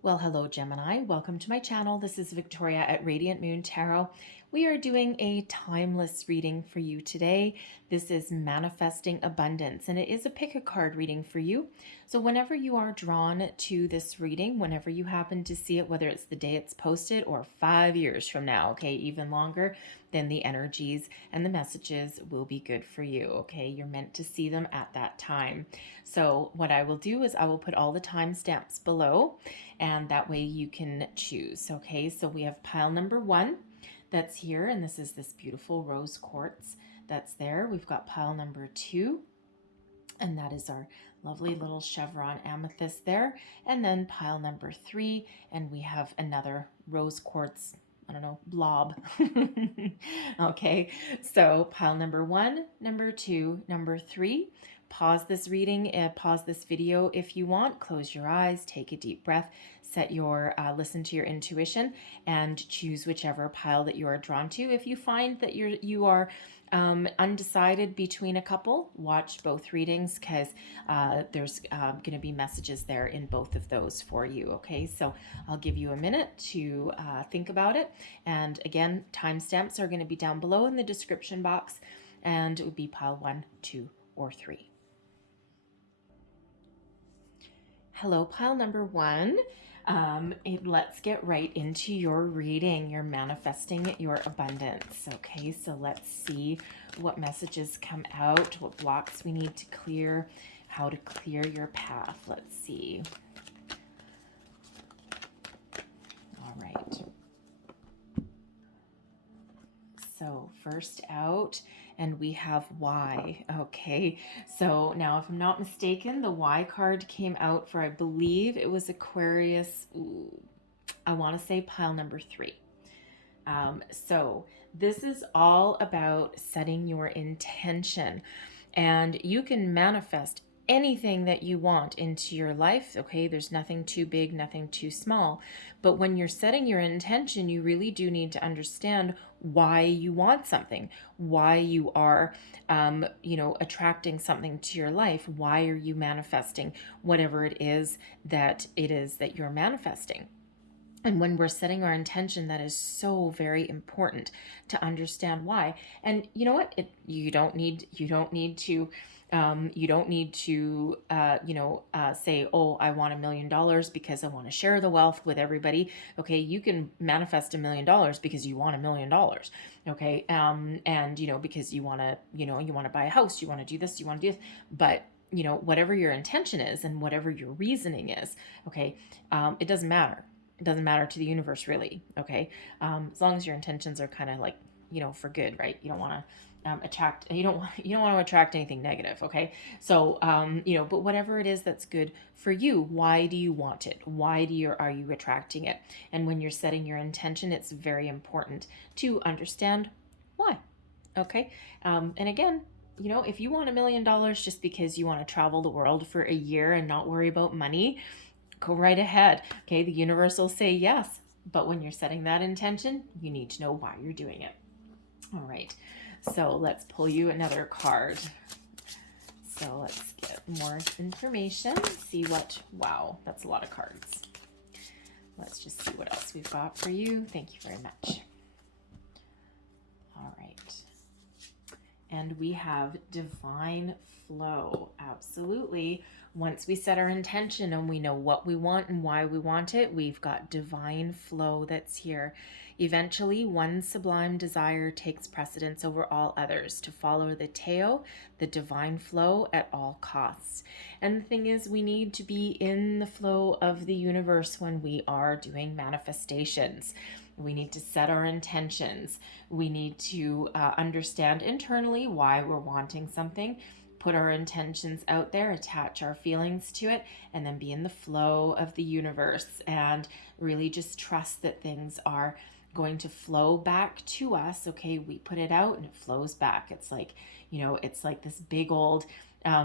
Well, hello, Gemini. Welcome to my channel. This is Victoria at Radiant Moon Tarot. We are doing a timeless reading for you today. This is Manifesting Abundance, and it is a pick a card reading for you. So whenever you are drawn to this reading, whenever you happen to see it, whether it's the day it's posted or 5 years from now, okay, even longer, then the energies and the messages will be good for you, okay? You're meant to see them at that time. So what I will do is I will put all the timestamps below, and that way you can choose. Okay, so we have pile number 1 that's here, and this is this beautiful rose quartz that's there. We've got pile number 2, and that is our lovely little chevron amethyst there. And then pile number 3, and we have another rose quartz, I don't know, blob. Okay, so pile number 1, number 2, number 3. Pause this reading and pause this video if you want. Close your eyes, take a deep breath, set your listen to your intuition, and choose whichever pile that you are drawn to. If you find that you are undecided between a couple, watch both readings, because there's going to be messages there in both of those for you. Okay, so I'll give you a minute to think about it. And again, timestamps are going to be down below in the description box, and it would be pile 1, 2, or 3. Hello, pile number 1. Let's get right into your reading. You're manifesting your abundance. Okay, so let's see what messages come out, what blocks we need to clear, how to clear your path. Let's see. All right. So first out, and we have Y. Okay, so now if I'm not mistaken, the Y card came out for, I believe it was Aquarius. Ooh, I want to say pile number 3. So this is all about setting your intention, and you can manifest anything that you want into your life. Okay, there's nothing too big, nothing too small. But when you're setting your intention, you really do need to understand why you want something, why you are, attracting something to your life. Why are you manifesting whatever it is that you're manifesting? And when we're setting our intention, that is so very important to understand why. And you know what? You don't need to say, oh, I want $1 million because I want to share the wealth with everybody. Okay, you can manifest $1 million because you want $1 million. Okay, and because you want to buy a house, you want to do this, you want to do this, but whatever your intention is and whatever your reasoning is, okay, it doesn't matter. It doesn't matter to the universe, really. Okay, as long as your intentions are kind of like, for good, right? You don't want to attract. You don't want to attract anything negative. Okay, so but whatever it is that's good for you, why do you want it? Why are you attracting it? And when you're setting your intention, it's very important to understand why. Okay, and again, if you want $1 million just because you want to travel the world for a year and not worry about money, go right ahead. Okay, the universe will say yes. But when you're setting that intention, you need to know why you're doing it. All right, so let's pull you another card. So let's get more information. See what, wow, that's a lot of cards. Let's just see what else we've got for you. Thank you very much. All right. And we have divine flow. Absolutely. Once we set our intention and we know what we want and why we want it, we've got divine flow that's here. Eventually, one sublime desire takes precedence over all others, to follow the Teo, the divine flow, at all costs. And the thing is, we need to be in the flow of the universe when we are doing manifestations. We need to set our intentions. We need to understand internally why we're wanting something, put our intentions out there, attach our feelings to it, and then be in the flow of the universe and really just trust that things are going to flow back to us. Okay, we put it out and it flows back. It's like, it's like this big old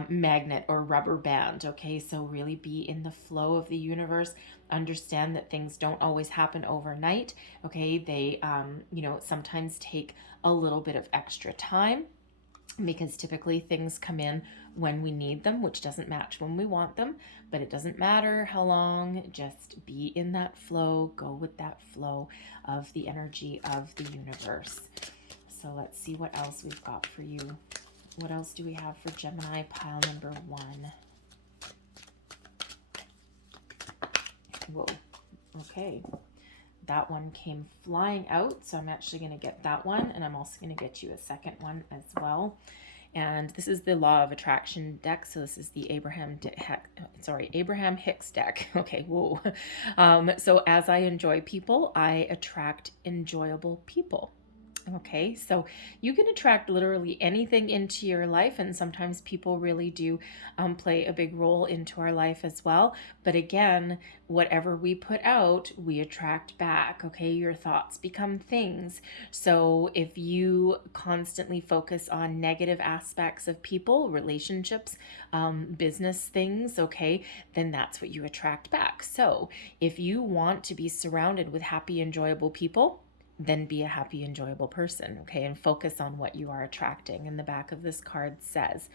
magnet or rubber band. Okay, so really be in the flow of the universe. Understand that things don't always happen overnight. Okay, they sometimes take a little bit of extra time. because typically things come in when we need them, which doesn't match when we want them, but it doesn't matter how long, just be in that flow, go with that flow of the energy of the universe. So let's see what else we've got for you. What else do we have for Gemini pile number 1? Whoa, okay. That one came flying out, so I'm actually going to get that one, and I'm also going to get you a second one as well. And this is the Law of Attraction deck, so this is the Abraham Hicks deck. Okay, whoa. So as I enjoy people, I attract enjoyable people. Okay, so you can attract literally anything into your life, and sometimes people really do play a big role into our life as well. But again, whatever we put out, we attract back. Okay, your thoughts become things. So if you constantly focus on negative aspects of people, relationships, business things, okay, then that's what you attract back. So if you want to be surrounded with happy, enjoyable people, then be a happy, enjoyable person, okay? And focus on what you are attracting. And the back of this card says,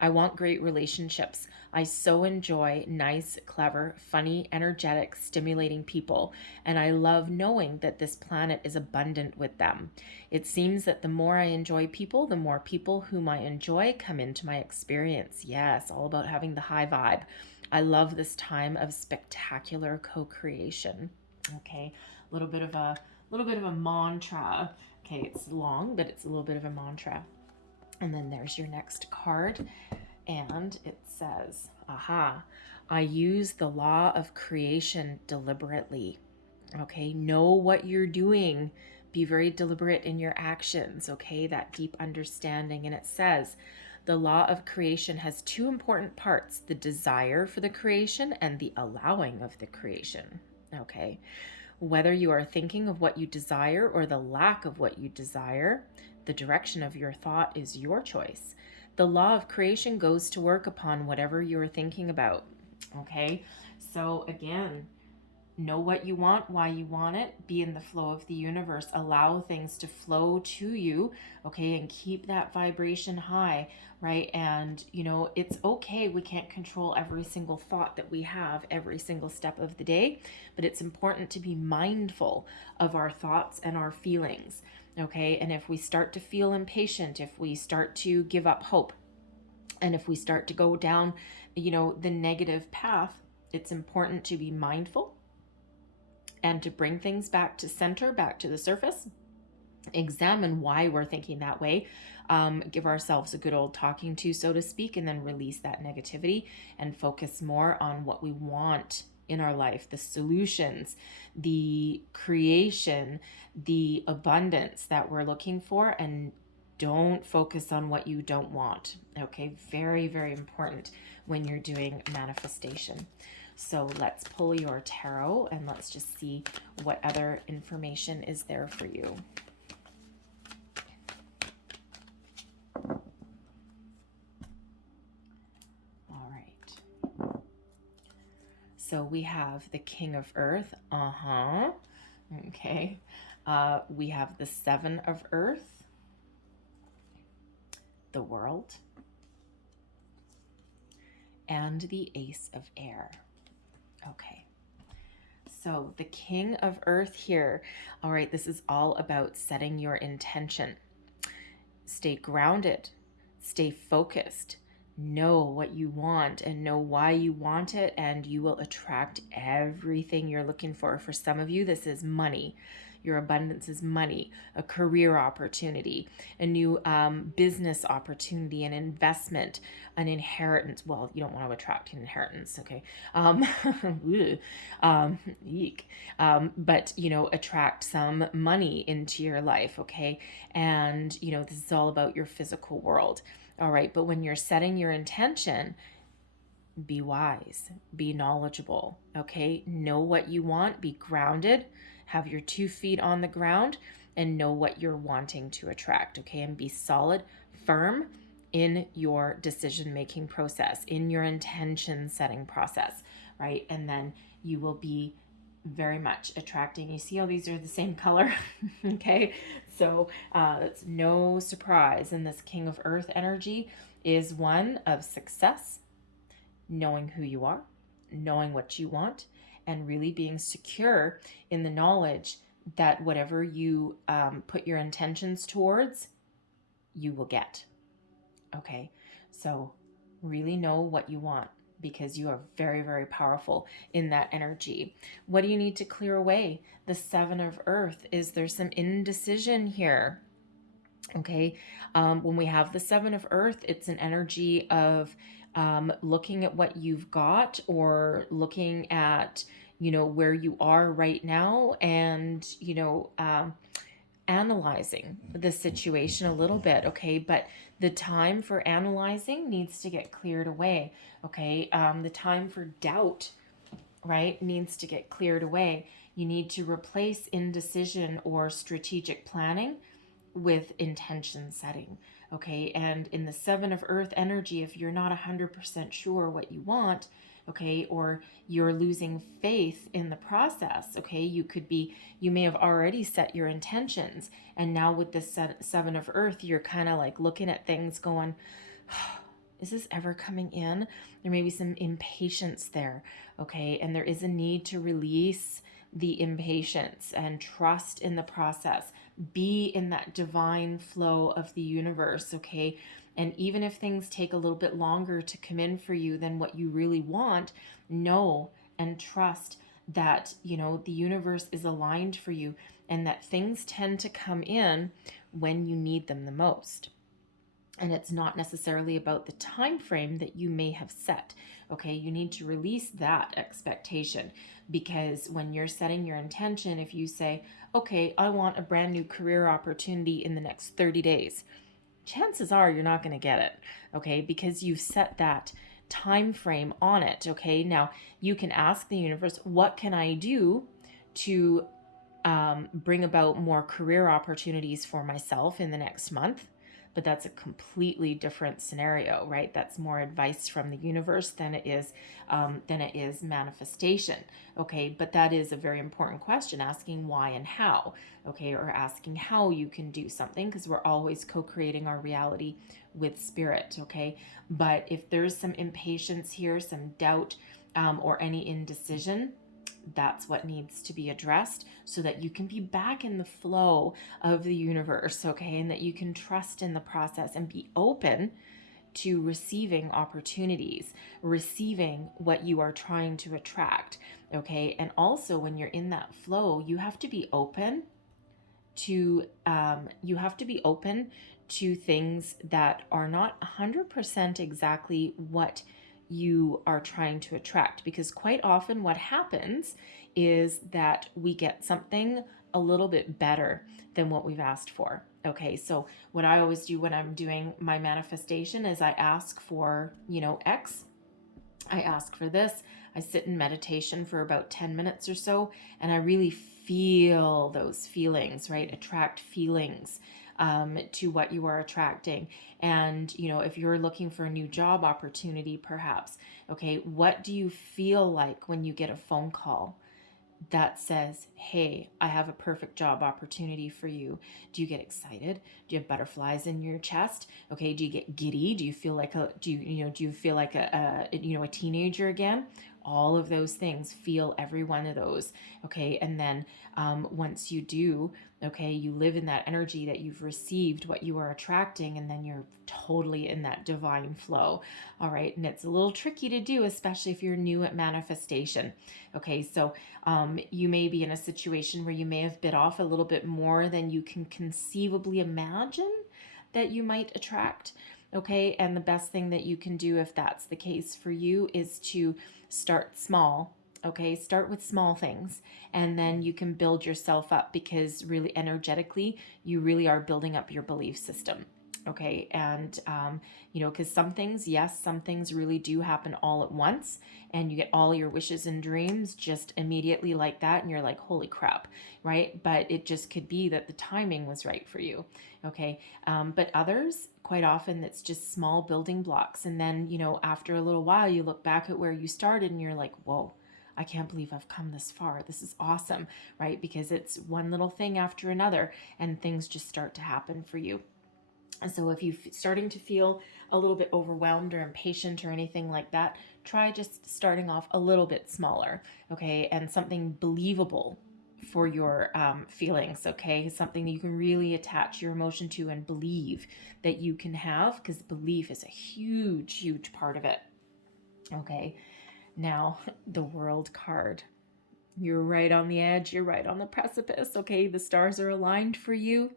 I want great relationships. I so enjoy nice, clever, funny, energetic, stimulating people. And I love knowing that this planet is abundant with them. It seems that the more I enjoy people, the more people whom I enjoy come into my experience. Yes, all about having the high vibe. I love this time of spectacular co-creation. Okay, a little bit of a mantra. Okay, it's long, but it's a little bit of a mantra. And then there's your next card, and it says, aha, I use the law of creation deliberately. Okay, know what you're doing. Be very deliberate in your actions, okay? That deep understanding. And it says, the law of creation has two important parts, the desire for the creation and the allowing of the creation. Okay. Whether you are thinking of what you desire or the lack of what you desire, the direction of your thought is your choice. The law of creation goes to work upon whatever you are thinking about. Okay, so again, know what you want, why you want it, be in the flow of the universe, allow things to flow to you, okay, and keep that vibration high, right? And you know, it's okay, we can't control every single thought that we have every single step of the day, but it's important to be mindful of our thoughts and our feelings, okay? And if we start to feel impatient, if we start to give up hope, and if we start to go down, you know, the negative path, it's important to be mindful and to bring things back to center, back to the surface, examine why we're thinking that way, give ourselves a good old talking to, so to speak, and then release that negativity and focus more on what we want in our life, the solutions, the creation, the abundance that we're looking for, and don't focus on what you don't want. Okay, very, very important when you're doing manifestation. So let's pull your tarot and let's just see what other information is there for you. All right. So we have the King of Earth. Okay. We have the Seven of Earth, the World, and the Ace of Air. Okay, so the King of Earth here. All right, this is all about setting your intention. Stay grounded, stay focused, know what you want and know why you want it, and you will attract everything you're looking for. For some of you, this is money. Your abundance is money, a career opportunity, a new business opportunity, an investment, an inheritance. Well, you don't want to attract an inheritance, okay? Eek. But, you know, attract some money into your life, okay? And, you know, this is all about your physical world, all right? But when you're setting your intention, be wise, be knowledgeable, okay? Know what you want, be grounded, have your 2 feet on the ground, and know what you're wanting to attract, okay? And be solid, firm in your decision-making process, in your intention setting process, right? And then you will be very much attracting. You see how these are the same color? Okay, so it's no surprise. And this King of Earth energy is one of success, knowing who you are, knowing what you want, and really being secure in the knowledge that whatever you put your intentions towards, you will get. Okay, so really know what you want, because you are very, very powerful in that energy. What do you need to clear away? The Seven of Earth. Is there some indecision here? Okay, when we have the Seven of Earth, it's an energy of looking at what you've got, or looking at, where you are right now, and, analyzing the situation a little bit. Okay, but the time for analyzing needs to get cleared away. Okay, the time for doubt, right, needs to get cleared away. You need to replace indecision or strategic planning with intention setting. Okay, and in the Seven of Earth energy, if you're not 100% sure what you want, okay, or you're losing faith in the process, okay, you may have already set your intentions, and now with the Seven of Earth, you're kind of like looking at things going, is this ever coming in? There may be some impatience there, okay, and there is a need to release the impatience and trust in the process. Be in that divine flow of the universe, okay? And even if things take a little bit longer to come in for you than what you really want, know and trust that, the universe is aligned for you, and that things tend to come in when you need them the most. And it's not necessarily about the time frame that you may have set. Okay, you need to release that expectation, because when you're setting your intention, if you say, okay, I want a brand new career opportunity in the next 30 days, chances are you're not going to get it. Okay, because you've set that time frame on it. Okay, now you can ask the universe, what can I do to bring about more career opportunities for myself in the next month? But that's a completely different scenario, right? That's more advice from the universe than it is manifestation. Okay, but that is a very important question, asking why and how. Okay, or asking how you can do something, because we're always co-creating our reality with spirit. Okay, but if there's some impatience here, some doubt, or any indecision, that's what needs to be addressed, so that you can be back in the flow of the universe, okay? And that you can trust in the process and be open to receiving opportunities, receiving what you are trying to attract, okay? And also, when you're in that flow, you have to be open to things that are not 100% exactly what you are trying to attract, because quite often what happens is that we get something a little bit better than what we've asked for. Okay, so what I always do when I'm doing my manifestation is I ask for, X. I ask for this. I sit in meditation for about 10 minutes or so, and I really feel those feelings, right? Attract feelings to what you are attracting. And, if you're looking for a new job opportunity, perhaps, okay, what do you feel like when you get a phone call that says, hey, I have a perfect job opportunity for you? Do you get excited? Do you have butterflies in your chest? Okay, do you get giddy? Do you feel like a teenager again? All of those things, feel every one of those. Okay, and then once you do, okay, you live in that energy that you've received what you are attracting, and then you're totally in that divine flow. All right, and it's a little tricky to do, especially if you're new at manifestation. Okay, so you may be in a situation where you may have bit off a little bit more than you can conceivably imagine that you might attract. Okay, and the best thing that you can do if that's the case for you is to start small. Okay, start with small things, and then you can build yourself up, because really energetically, you really are building up your belief system. Okay, and because some things really do happen all at once, and you get all your wishes and dreams just immediately like that, and you're like, holy crap, right? But it just could be that the timing was right for you. Okay, but others, quite often, it's just small building blocks, and then after a little while, you look back at where you started, and you're like, whoa, I can't believe I've come this far. This is awesome, right? Because it's one little thing after another and things just start to happen for you. And so if you're starting to feel a little bit overwhelmed or impatient or anything like that, try just starting off a little bit smaller, okay? And something believable for your feelings, okay? Something that you can really attach your emotion to and believe that you can have, because belief is a huge, huge part of it, okay? Now, the World card. You're right on the edge. You're right on the precipice, okay? The stars are aligned for you.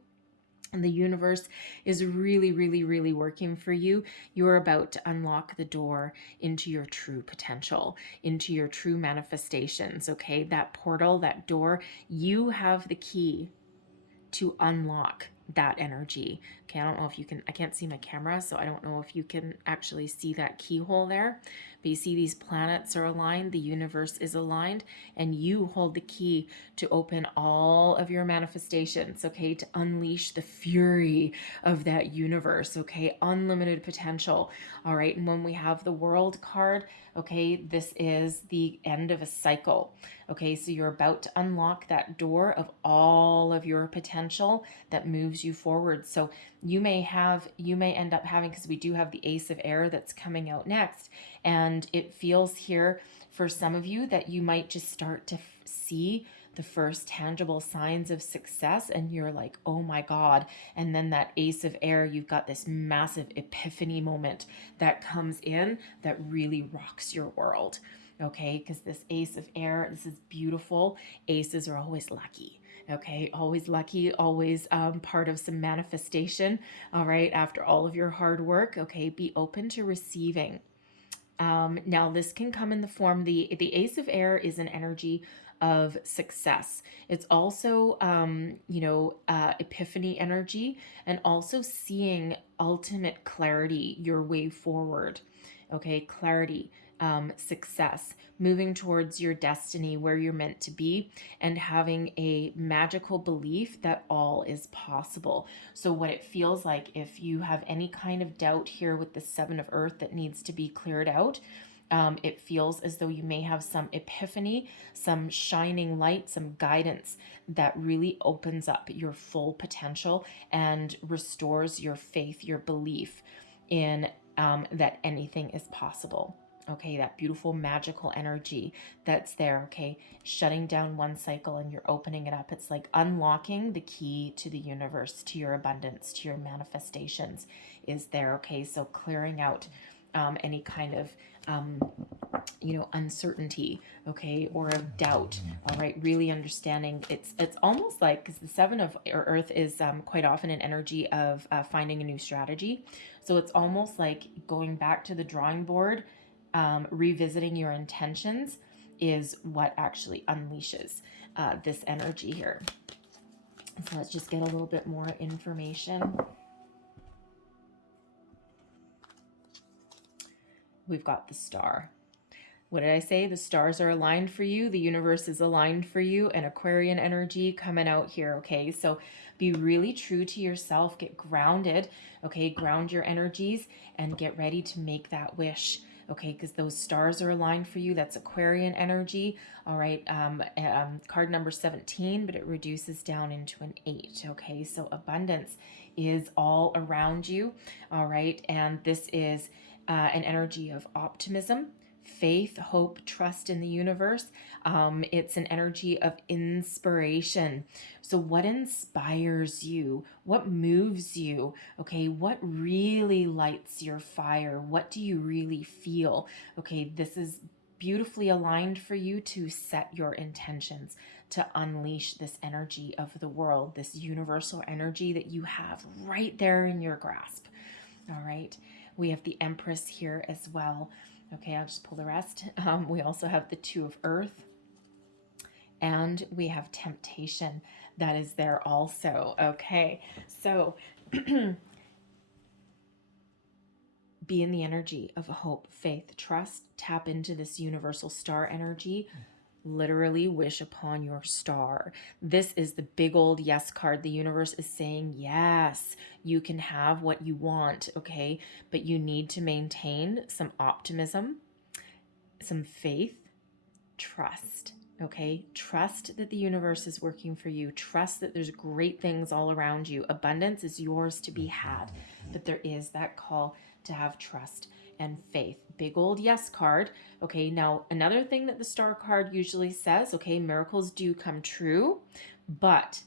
And the universe is really, really, really working for you. You're about to unlock the door into your true potential, into your true manifestations, okay? That portal, that door, you have the key to unlock that energy. Okay, I don't know if you can, I can't see my camera, so I don't know if you can actually see that keyhole there. But you see these planets are aligned, the universe is aligned, and you hold the key to open all of your manifestations, okay, to unleash the fury of that universe, okay, unlimited potential. All right, and when we have the World card, okay, this is the end of a cycle. Okay, so you're about to unlock that door of all of your potential that moves you forward. So you may end up having, because we do have the Ace of Air that's coming out next, and it feels here for some of you that you might just start to see the first tangible signs of success, and you're like, oh my God. And then that Ace of Air, you've got this massive epiphany moment that comes in that really rocks your world. Okay, because this Ace of Air, this is beautiful. Aces are always lucky. Okay, always lucky, always part of some manifestation. All right, after all of your hard work, okay, be open to receiving. Now, this can come in the form, the Ace of Air is an energy of success. It's also, epiphany energy, and also seeing ultimate clarity, your way forward. Okay, clarity, success, moving towards your destiny, where you're meant to be, and having a magical belief that all is possible. So what it feels like, if you have any kind of doubt here with the Seven of Earth that needs to be cleared out, it feels as though you may have some epiphany, some shining light, some guidance that really opens up your full potential and restores your faith, your belief in that anything is possible. Okay, that beautiful magical energy that's there, okay, shutting down one cycle and you're opening it up. It's like unlocking the key to the universe, to your abundance, to your manifestations is there, okay? So clearing out any kind of uncertainty, okay, or of doubt. All right, really understanding. It's almost like, because the Seven of Earth is quite often an energy of finding a new strategy. So it's almost like going back to the drawing board, revisiting your intentions is what actually unleashes this energy here. So let's just get a little bit more information. We've got the Star. What did I say? The stars are aligned for you. The universe is aligned for you. And Aquarian energy coming out here, okay? So be really true to yourself. Get grounded, okay? Ground your energies and get ready to make that wish, okay? Because those stars are aligned for you. That's Aquarian energy, all right? Card number 17, but it reduces down into an 8, okay? So abundance is all around you, all right? And this is an energy of optimism, faith, hope, trust in the universe. It's an energy of inspiration. So what inspires you? What moves you? Okay, what really lights your fire? What do you really feel? Okay, this is beautifully aligned for you to set your intentions to unleash this energy of the world, this universal energy that you have right there in your grasp. All right, we have the Empress here as well. Okay, I'll just pull the rest. We also have the Two of Earth, and we have Temptation that is there also. Okay, so be in the energy of hope, faith, trust. Tap into this universal star energy. Literally wish upon your star. This is the big old yes card. The universe is saying, yes, you can have what you want, okay? But you need to maintain some optimism, some faith, trust. Okay, trust that the universe is working for you. Trust that there's great things all around you. Abundance is yours to be had, but there is that call to have trust and faith. Big old yes card. Okay, now another thing that the star card usually says, okay, miracles do come true, but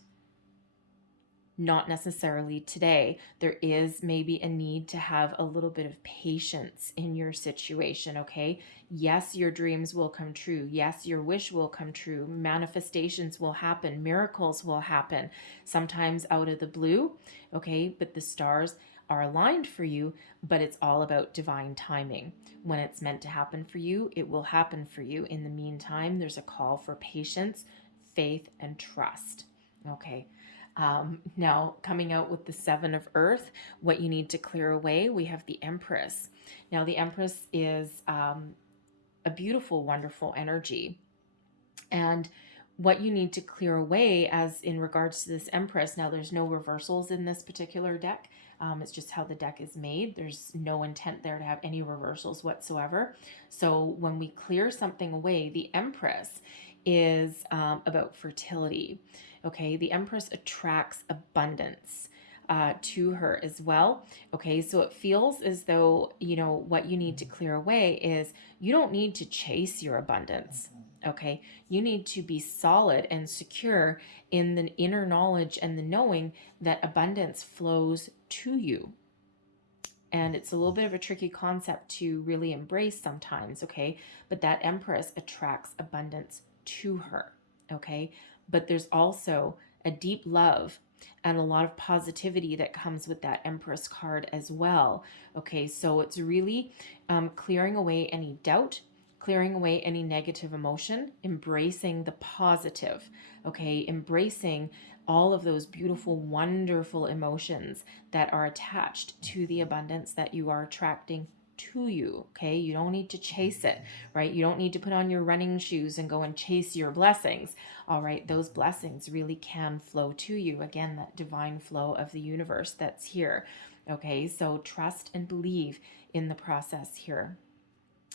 not necessarily today. There is maybe a need to have a little bit of patience in your situation, okay? Yes, your dreams will come true. Yes, your wish will come true. Manifestations will happen. Miracles will happen, sometimes out of the blue, okay? But the stars are aligned for you, but it's all about divine timing. When it's meant to happen for you, it will happen for you. In the meantime, there's a call for patience, faith, and trust, okay? Now, coming out with the Seven of Earth, what you need to clear away, we have the Empress. Now, the Empress is a beautiful, wonderful energy. And what you need to clear away, as in regards to this Empress, now there's no reversals in this particular deck. It's just how the deck is made. There's no intent there to have any reversals whatsoever. So when we clear something away, the Empress is about fertility. Okay, the Empress attracts abundance to her as well. Okay, so it feels as though, you know, what you need to clear away is you don't need to chase your abundance. Okay, you need to be solid and secure in the inner knowledge and the knowing that abundance flows to you. And it's a little bit of a tricky concept to really embrace sometimes, okay? But that Empress attracts abundance to her, okay? But there's also a deep love and a lot of positivity that comes with that Empress card as well, okay? So it's really clearing away any doubt, clearing away any negative emotion, embracing the positive, okay? Embracing all of those beautiful, wonderful emotions that are attached to the abundance that you are attracting to you, okay? You don't need to chase it, right? You don't need to put on your running shoes and go and chase your blessings, all right? Those blessings really can flow to you. Again, that divine flow of the universe that's here, okay? So trust and believe in the process here.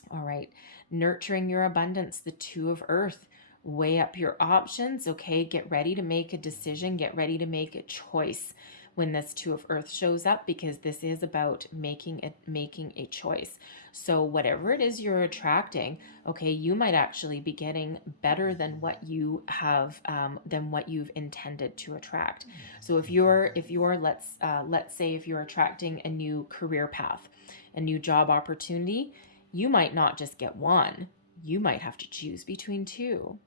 All right, nurturing your abundance, the Two of Earth. Weigh up your options, okay? Get ready to make a decision. Get ready to make a choice when this Two of Earth shows up, because this is about making a choice. So whatever it is you're attracting, okay, you might actually be getting better than what you have, than what you've intended to attract. So if you're let's say if you're attracting a new career path, a new job opportunity, you might not just get one, you might have to choose between two.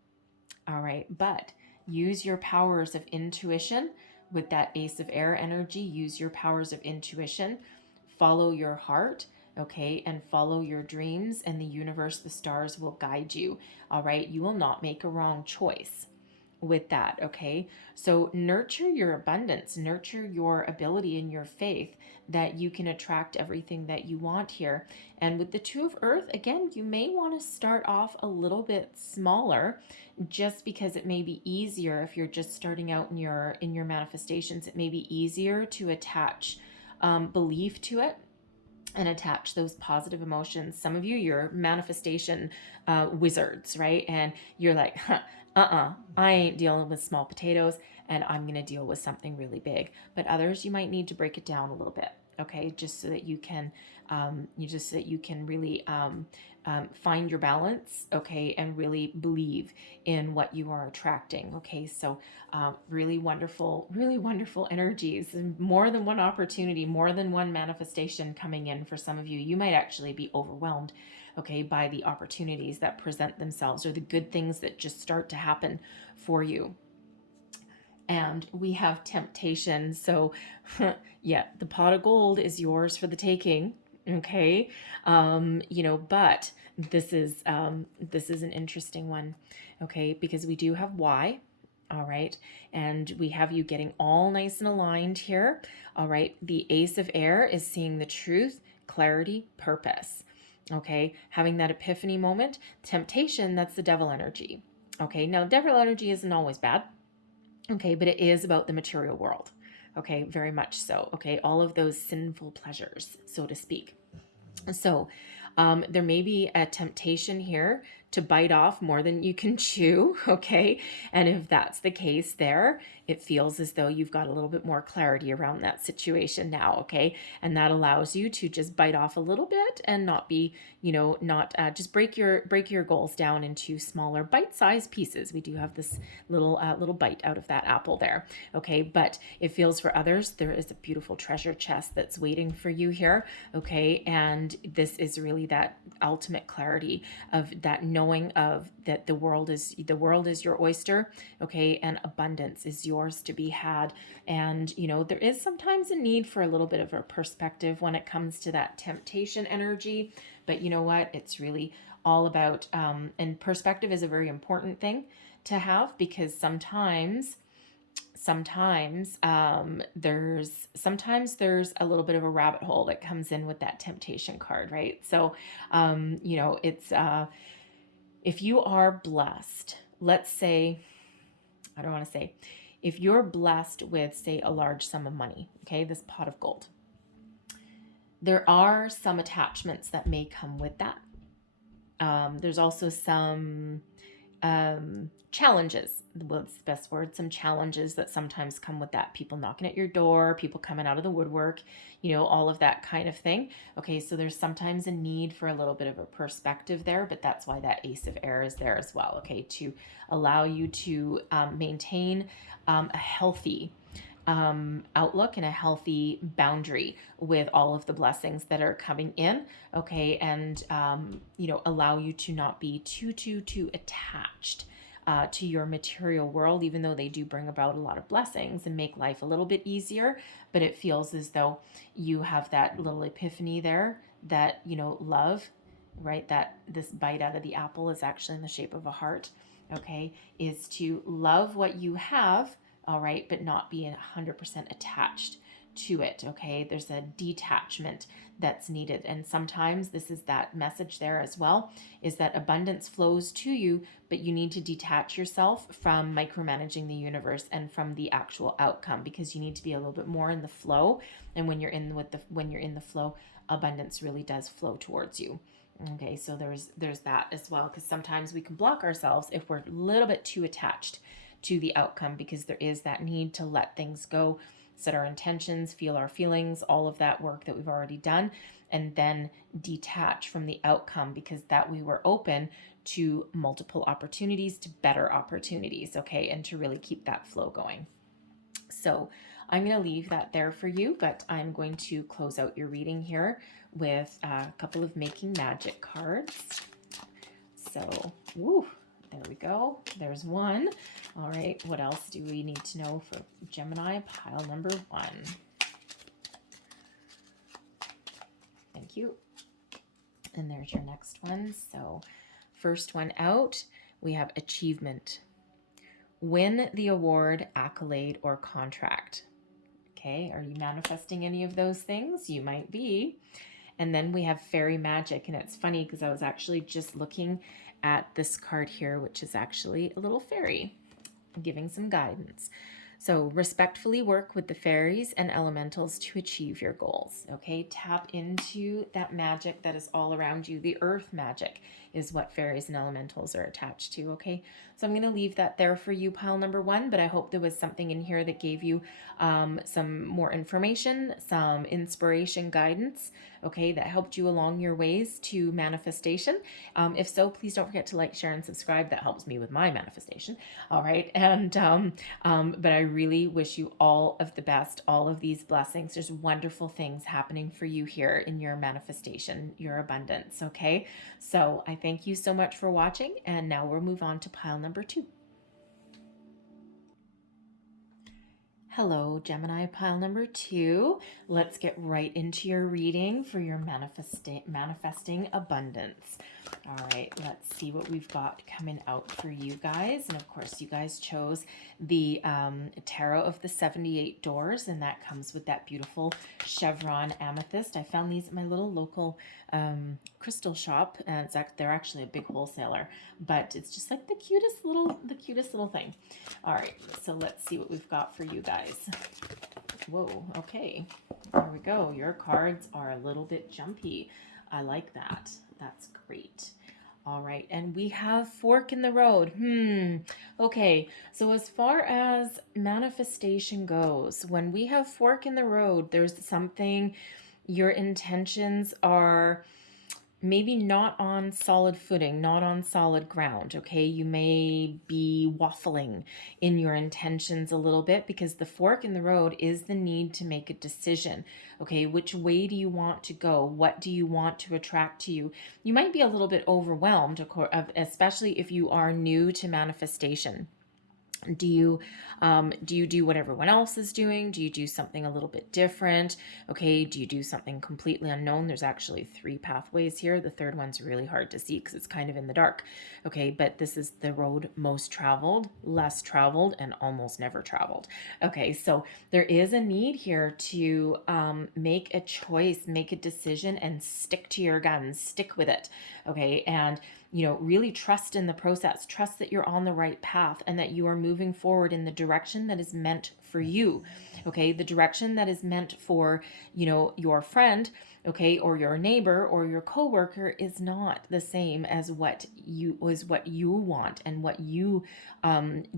All right, but use your powers of intuition with that Ace of Air energy. Use your powers of intuition, follow your heart, okay, and follow your dreams, and the universe, the stars will guide you. All right, you will not make a wrong choice with that, okay? So nurture your abundance, nurture your ability and your faith that you can attract everything that you want here. And with the Two of Earth, again, you may want to start off a little bit smaller, just because it may be easier if you're just starting out in your manifestations. It may be easier to attach belief to it and attach those positive emotions. Some of you, you're manifestation wizards, right? And you're like, I ain't dealing with small potatoes, and I'm going to deal with something really big. But others, you might need to break it down a little bit, okay? Just so that you can, really find your balance, okay? And really believe in what you are attracting, okay? So really wonderful energies, and more than one opportunity, more than one manifestation coming in for some of you. You might actually be overwhelmed, okay, by the opportunities that present themselves, or the good things that just start to happen for you. And we have temptation. So yeah, the pot of gold is yours for the taking, okay? But this is an interesting one, okay? Because we do have why, all right? And we have you getting all nice and aligned here, all right? The Ace of Air is seeing the truth, clarity, purpose, okay? Having that epiphany moment. Temptation, that's the devil energy, okay? Now, devil energy isn't always bad, okay? But it is about the material world, okay? Very much so, okay? All of those sinful pleasures, so to speak. So there may be a temptation here to bite off more than you can chew, okay? And if that's the case there, it feels as though you've got a little bit more clarity around that situation now, okay? And that allows you to just bite off a little bit and not be, not just break your goals down into smaller bite-sized pieces. We do have this little bite out of that apple there, okay? But it feels for others, there is a beautiful treasure chest that's waiting for you here, okay? And this is really that ultimate clarity of that knowing of that the world is your oyster, okay? And abundance is yours to be had. And there is sometimes a need for a little bit of a perspective when it comes to that temptation energy, but you know what, it's really all about and perspective is a very important thing to have, because sometimes there's a little bit of a rabbit hole that comes in with that temptation card, right? So it's if you are blessed, let's say, I don't want to say, if you're blessed with, say, a large sum of money, okay, this pot of gold, there are some attachments that may come with that. There's also some challenges, what's the best word, some challenges that sometimes come with that. People knocking at your door, people coming out of the woodwork, all of that kind of thing. Okay, so there's sometimes a need for a little bit of a perspective there, but that's why that Ace of Air is there as well, okay, to allow you to maintain a healthy outlook and a healthy boundary with all of the blessings that are coming in, okay, and allow you to not be too attached to your material world, even though they do bring about a lot of blessings and make life a little bit easier. But it feels as though you have that little epiphany there that love, right, that this bite out of the apple is actually in the shape of a heart, okay, is to love what you have, all right, but not be 100% attached to it, okay? There's a detachment that's needed. And sometimes this is that message there as well, is that abundance flows to you, but you need to detach yourself from micromanaging the universe and from the actual outcome, because you need to be a little bit more in the flow. And when you're in the flow, abundance really does flow towards you. Okay, so there's that as well, because sometimes we can block ourselves if we're a little bit too attached to the outcome, because there is that need to let things go, set our intentions, feel our feelings, all of that work that we've already done, and then detach from the outcome, because that we were open to multiple opportunities, to better opportunities, okay, and to really keep that flow going. So I'm going to leave that there for you, but I'm going to close out your reading here with a couple of Making Magic cards. So, woo, there we go. There's one. All right, what else do we need to know for Gemini pile number 1? Thank you. And there's your next one. So first one out, we have achievement. Win the award, accolade, or contract. Okay, are you manifesting any of those things? You might be. And then we have fairy magic. And it's funny because I was actually just looking at this card here, which is actually a little fairy giving some guidance. So respectfully work with the fairies and elementals to achieve your goals. Okay, tap into that magic that is all around you. The earth magic is what fairies and elementals are attached to. Okay, so I'm going to leave that there for you, pile number 1, but I hope there was something in here that gave you some more information, some inspiration, guidance, okay, that helped you along your ways to manifestation. If so, please don't forget to like, share, and subscribe. That helps me with my manifestation. All right, and but I really wish you all of the best, all of these blessings. There's wonderful things happening for you here in your manifestation, your abundance, okay? So I thank you so much for watching, and now we'll move on to pile number 2. Hello, Gemini pile number 2. Let's get right into your reading for your manifesting abundance. All right, let's see what we've got coming out for you guys. And of course, you guys chose the Tarot of the 78 Doors, and that comes with that beautiful chevron amethyst. I found these at my little local crystal shop, and they're actually a big wholesaler, but it's just like the cutest little thing. All right, so let's see what we've got for you guys. Whoa, okay, there we go. Your cards are a little bit jumpy. I like that. That's great. All right, and we have fork in the road. Okay, so as far as manifestation goes, when we have fork in the road, there's something, your intentions are maybe not on solid footing, not on solid ground, okay? You may be waffling in your intentions a little bit because the fork in the road is the need to make a decision, okay? Which way do you want to go? What do you want to attract to you? You might be a little bit overwhelmed, especially if you are new to manifestation. Do you do what everyone else is doing? Do you do something a little bit different? Okay, do you do something completely unknown? There's actually 3 pathways here. The third one's really hard to see because it's kind of in the dark. Okay, but this is the road most traveled, less traveled, and almost never traveled. Okay, so there is a need here to make a choice, make a decision, and stick to your guns, stick with it. Okay, and really trust in the process, trust that you're on the right path and that you are moving forward in the direction that is meant for you. Okay, the direction that is meant for, your friend, okay, or your neighbor or your coworker is not the same as what you want and what you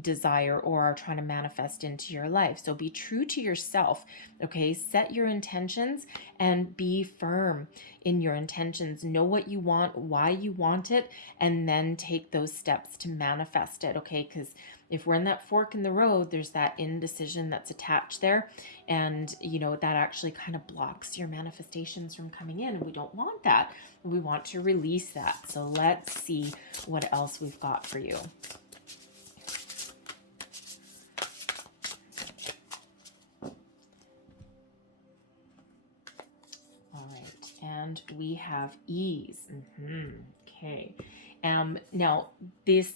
desire or are trying to manifest into your life. So be true to yourself, okay? Set your intentions and be firm in your intentions. Know what you want, why you want it, and then take those steps to manifest it, okay? Because if we're in that fork in the road, there's that indecision that's attached there. And, that actually kind of blocks your manifestations from coming in. And we don't want that. We want to release that. So let's see what else we've got for you. All right. And we have ease. Okay. Now, this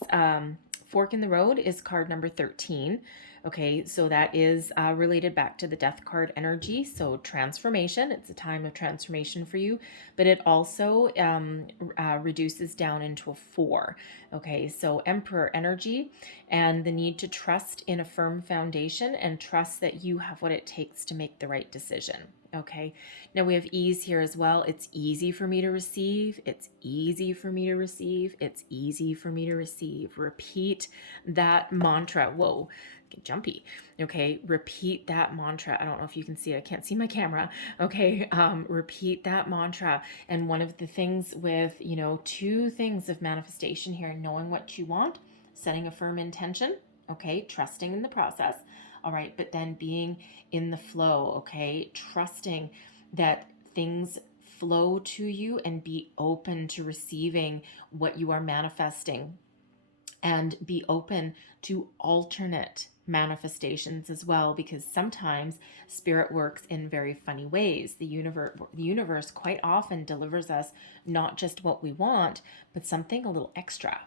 fork in the road is card number 13. Okay, so that is related back to the death card energy. So transformation, it's a time of transformation for you, but it also reduces down into a 4. Okay, so Emperor energy and the need to trust in a firm foundation and trust that you have what it takes to make the right decision. Okay, now we have ease here as well. It's easy for me to receive. It's easy for me to receive. It's easy for me to receive. Repeat that mantra. Whoa, get jumpy. Okay, repeat that mantra. I don't know if you can see it. I can't see my camera. Okay, repeat that mantra. And one of the things with, 2 things of manifestation here, knowing what you want, setting a firm intention, okay, trusting in the process. All right, but then being in the flow, okay, trusting that things flow to you and be open to receiving what you are manifesting and be open to alternate manifestations as well, because sometimes spirit works in very funny ways. The universe quite often delivers us not just what we want, but something a little extra.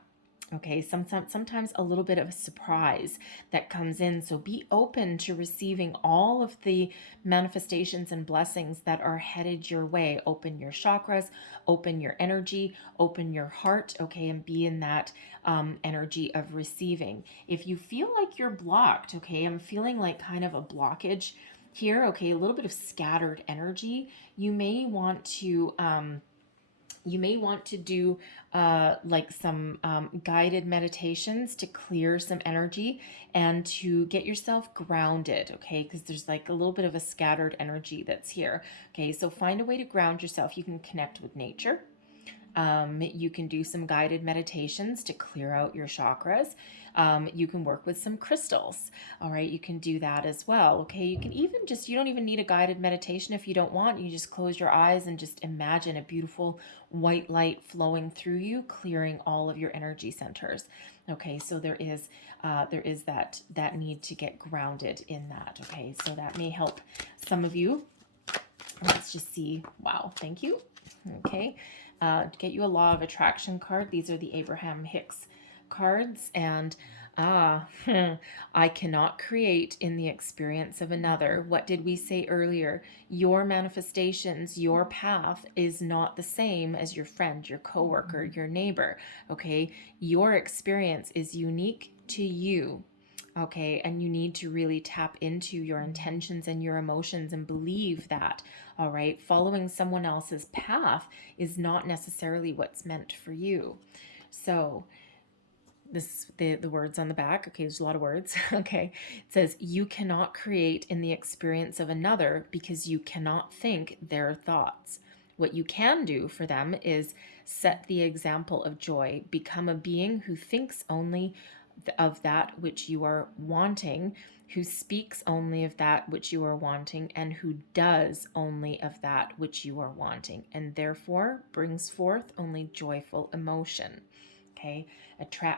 Okay, sometimes a little bit of a surprise that comes in. So be open to receiving all of the manifestations and blessings that are headed your way. Open your chakras, open your energy, open your heart, okay, and be in that energy of receiving. If you feel like you're blocked, okay, I'm feeling like kind of a blockage here, okay, a little bit of scattered energy, you may want to do like some guided meditations to clear some energy and to get yourself grounded, okay? Because there's like a little bit of a scattered energy that's here, okay? So find a way to ground yourself. You can connect with nature. You can do some guided meditations to clear out your chakras. You can work with some crystals. All right, you can do that as well. Okay, you can even you don't even need a guided meditation if you don't want. You just close your eyes and just imagine a beautiful white light flowing through you, clearing all of your energy centers. Okay, so there is that need to get grounded in that. Okay, so that may help some of you. Let's just see. Wow, thank you. Okay, get you a law of attraction card. These are the Abraham Hicks cards, and I cannot create in the experience of another. What did we say earlier? Your manifestations, your path is not the same as your friend, your coworker, your neighbor. Okay, your experience is unique to you. Okay, and you need to really tap into your intentions and your emotions and believe that. All right, following someone else's path is not necessarily what's meant for you. So this the words on the back. Okay, there's a lot of words. Okay, it says you cannot create in the experience of another because you cannot think their thoughts. What you can do for them is set the example of joy, become a being who thinks only of that which you are wanting, who speaks only of that which you are wanting, and who does only of that which you are wanting, and therefore brings forth only joyful emotion. Okay,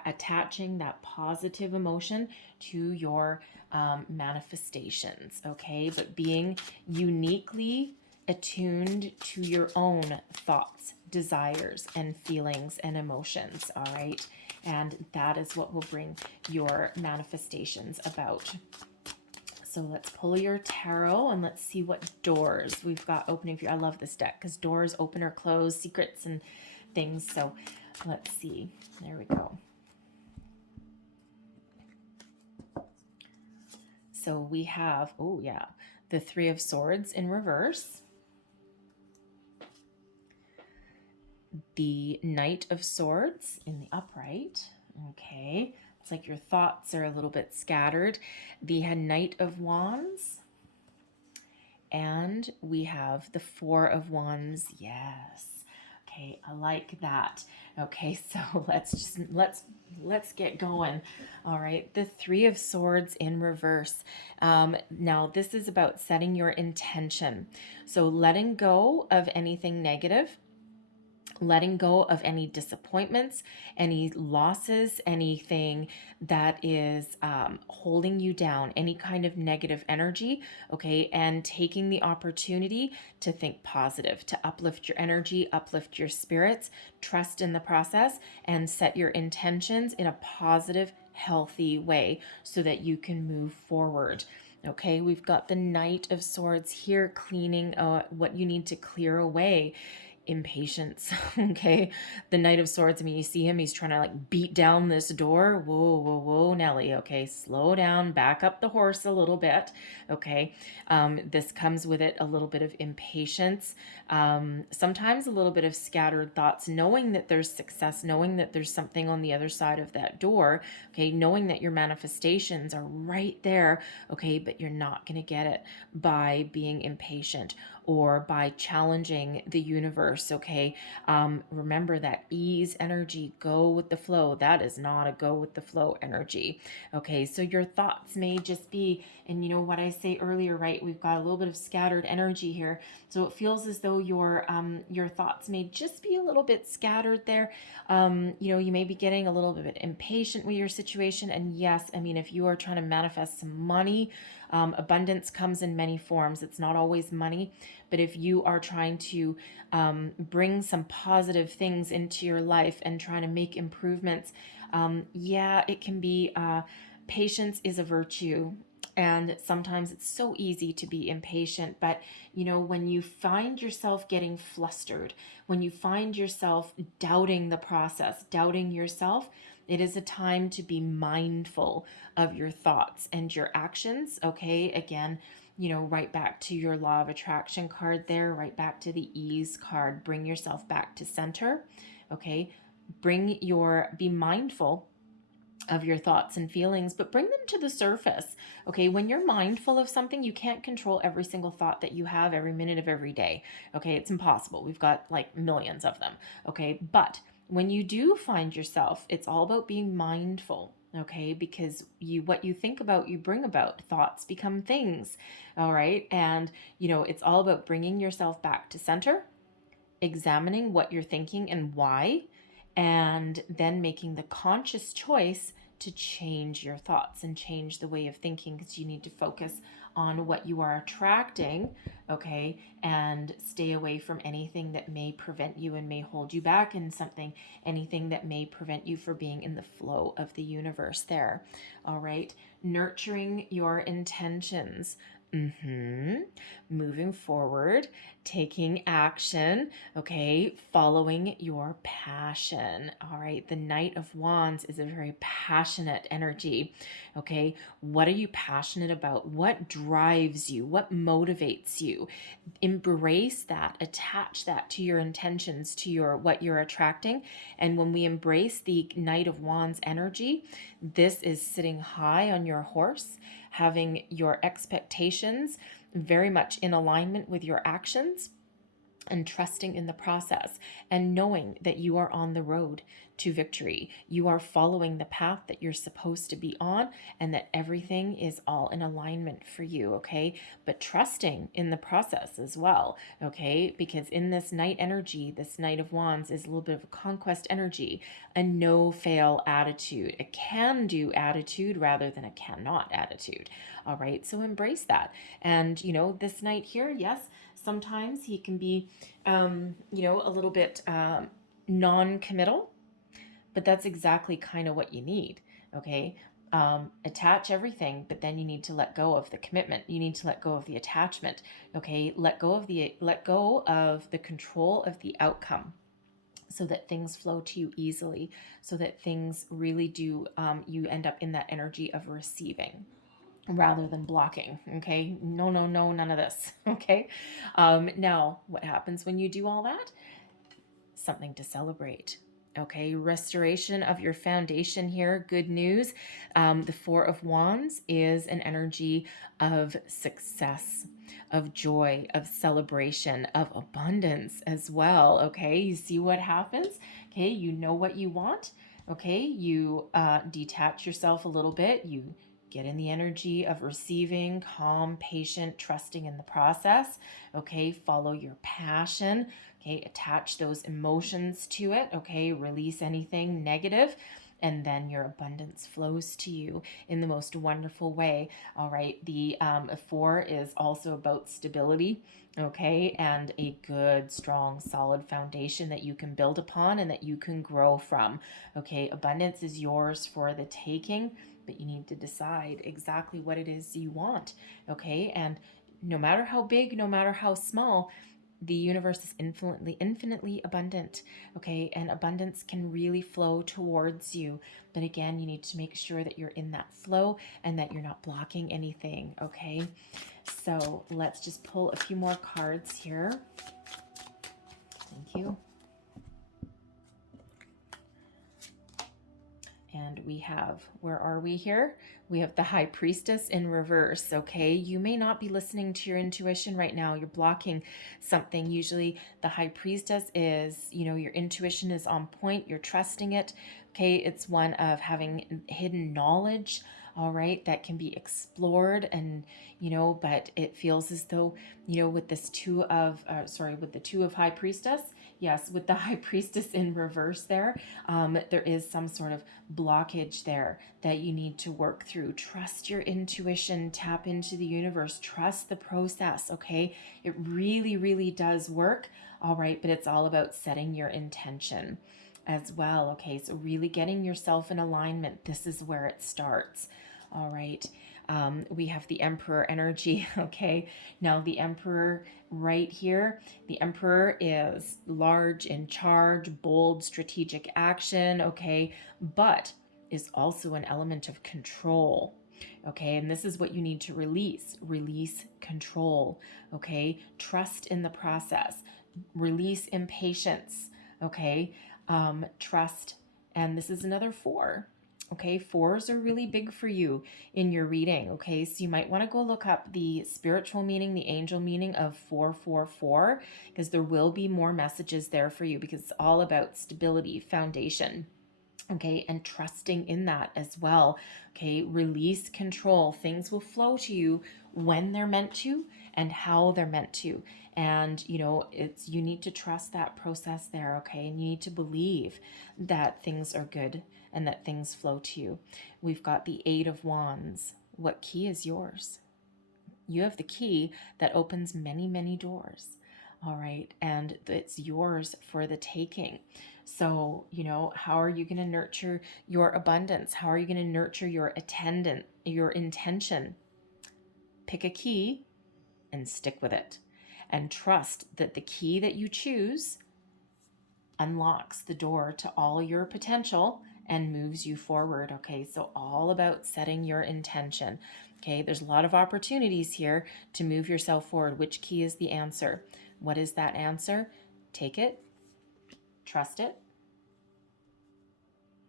attaching that positive emotion to your manifestations. Okay, but being uniquely attuned to your own thoughts, desires, and feelings and emotions. All right, and that is what will bring your manifestations about. So let's pull your tarot and let's see what doors we've got opening for you. I love this deck because doors open or close, secrets and things. So let's see. There we go. So we have, oh yeah, the Three of Swords in reverse, the Knight of Swords in the upright. Okay, it's like your thoughts are a little bit scattered. The Knight of Wands, and we have the Four of Wands. Yes. Okay, I like that. Okay, so let's get going. All right, the Three of Swords in reverse. Now this is about setting your intention. So letting go of anything negative, letting go of any disappointments, any losses, anything that is holding you down, any kind of negative energy, okay, and taking the opportunity to think positive, to uplift your energy, uplift your spirits, trust in the process, and set your intentions in a positive, healthy way so that you can move forward. Okay, we've got the Knight of Swords here, cleaning what you need to clear away. Impatience. Okay, the Knight of Swords, I mean, you see him, he's trying to like beat down this door. Whoa, whoa, whoa, Nelly. Okay, slow down, back up the horse a little bit. Okay, this comes with it a little bit of impatience, sometimes a little bit of scattered thoughts, knowing that there's success, knowing that there's something on the other side of that door. Okay, knowing that your manifestations are right there. Okay, but you're not going to get it by being impatient or by challenging the universe. Okay, remember that ease energy, go with the flow. That is not a go with the flow energy. Okay, so your thoughts may just be, and you know what I say earlier, right? We've got a little bit of scattered energy here, so it feels as though your thoughts may just be a little bit scattered there. You know, you may be getting a little bit impatient with your situation, and yes, I mean, if you are trying to manifest some money, abundance comes in many forms. It's not always money, but if you are trying to bring some positive things into your life and trying to make improvements, yeah, it can be, patience is a virtue. And sometimes it's so easy to be impatient. But, you know, when you find yourself getting flustered, when you find yourself doubting the process, doubting yourself, it is a time to be mindful of your thoughts and your actions. Okay, again, you know, right back to your law of attraction card there, right back to the ease card. Bring yourself back to center. Okay, be mindful of your thoughts and feelings, but bring them to the surface. Okay, when you're mindful of something, you can't control every single thought that you have every minute of every day. Okay, it's impossible. We've got like millions of them. Okay, but when you do find yourself, it's all about being mindful. Okay, because what you think about, you bring about. Thoughts become things. All right, and you know, it's all about bringing yourself back to center, examining what you're thinking and why, and then making the conscious choice to change your thoughts and change the way of thinking, because you need to focus on what you are attracting, okay, and stay away from anything that may prevent you and may hold you back in something, anything that may prevent you from being in the flow of the universe there. All right, nurturing your intentions. Moving forward, taking action, okay, following your passion. All right, the Knight of Wands is a very passionate energy, okay? What are you passionate about? What drives you? What motivates you? Embrace that, attach that to your intentions, to your what you're attracting. And when we embrace the Knight of Wands energy, this is sitting high on your horse, having your expectations very much in alignment with your actions, and trusting in the process and knowing that you are on the road to victory. You are following the path that you're supposed to be on, and that everything is all in alignment for you, okay? But trusting in the process as well, okay? Because in this Knight energy, this Knight of Wands is a little bit of a conquest energy, a no-fail attitude, a can-do attitude rather than a cannot attitude, all right? So embrace that. And, this Knight here, yes, sometimes he can be, a little bit non-committal, but that's exactly kind of what you need, okay? Attach everything, but then you need to let go of the commitment. You need to let go of the attachment, okay? Let go of the control of the outcome, so that things flow to you easily, so that things really do, you end up in that energy of receiving rather than blocking, okay? No, no, no, none of this, okay? Now, what happens when you do all that? Something to celebrate, okay? Restoration of your foundation here, good news. The Four of Wands is an energy of success, of joy, of celebration, of abundance as well, okay? You see what happens, okay? You know what you want, okay? You detach yourself a little bit, you get in the energy of receiving, calm, patient, trusting in the process. Okay, follow your passion. Okay, attach those emotions to it. Okay, release anything negative. And then your abundance flows to you in the most wonderful way. All right, the 4 is also about stability, okay, and a good, strong, solid foundation that you can build upon and that you can grow from. Okay, abundance is yours for the taking, but you need to decide exactly what it is you want, okay? And no matter how big, no matter how small, the universe is infinitely abundant, okay? And abundance can really flow towards you. But again, you need to make sure that you're in that flow and that you're not blocking anything, okay? So let's just pull a few more cards here. Thank you. And we have, where are we here? We have the High Priestess in reverse, okay? You may not be listening to your intuition right now. You're blocking something. Usually the High Priestess is, your intuition is on point. You're trusting it, okay? It's one of having hidden knowledge, all right, that can be explored, and, but it feels as though, with this with the 2 of High Priestess, yes, with the High Priestess in reverse there is some sort of blockage there that you need to work through. Trust your intuition, tap into the universe, trust the process, okay? It really, really does work, all right, but it's all about setting your intention as well, okay? So really getting yourself in alignment. This is where it starts, all right? We have the Emperor energy, okay? Now the Emperor right here, the Emperor is large, in charge, bold, strategic action, okay? But is also an element of control, okay? And this is what you need to release. Release control, okay? Trust in the process. Release impatience, okay? Trust. And this is another 4. Okay, 4s are really big for you in your reading, okay? So you might want to go look up the spiritual meaning, the angel meaning of 444, because there will be more messages there for you, because it's all about stability, foundation, okay, and trusting in that as well, okay? Release control. Things will flow to you when they're meant to and how they're meant to. And, you need to trust that process there, okay? And you need to believe that things are good and that things flow to you. We've got the 8 of Wands. What key is yours? You have the key that opens many, many doors. All right. And it's yours for the taking. So, how are you going to nurture your abundance? How are you going to nurture your intention? pick a key and stick with it. And trust that the key that you choose unlocks the door to all your potential and moves you forward. Okay, so all about setting your intention. Okay, there's a lot of opportunities here to move yourself forward. Which key is the answer? What is that answer? Take it, trust it,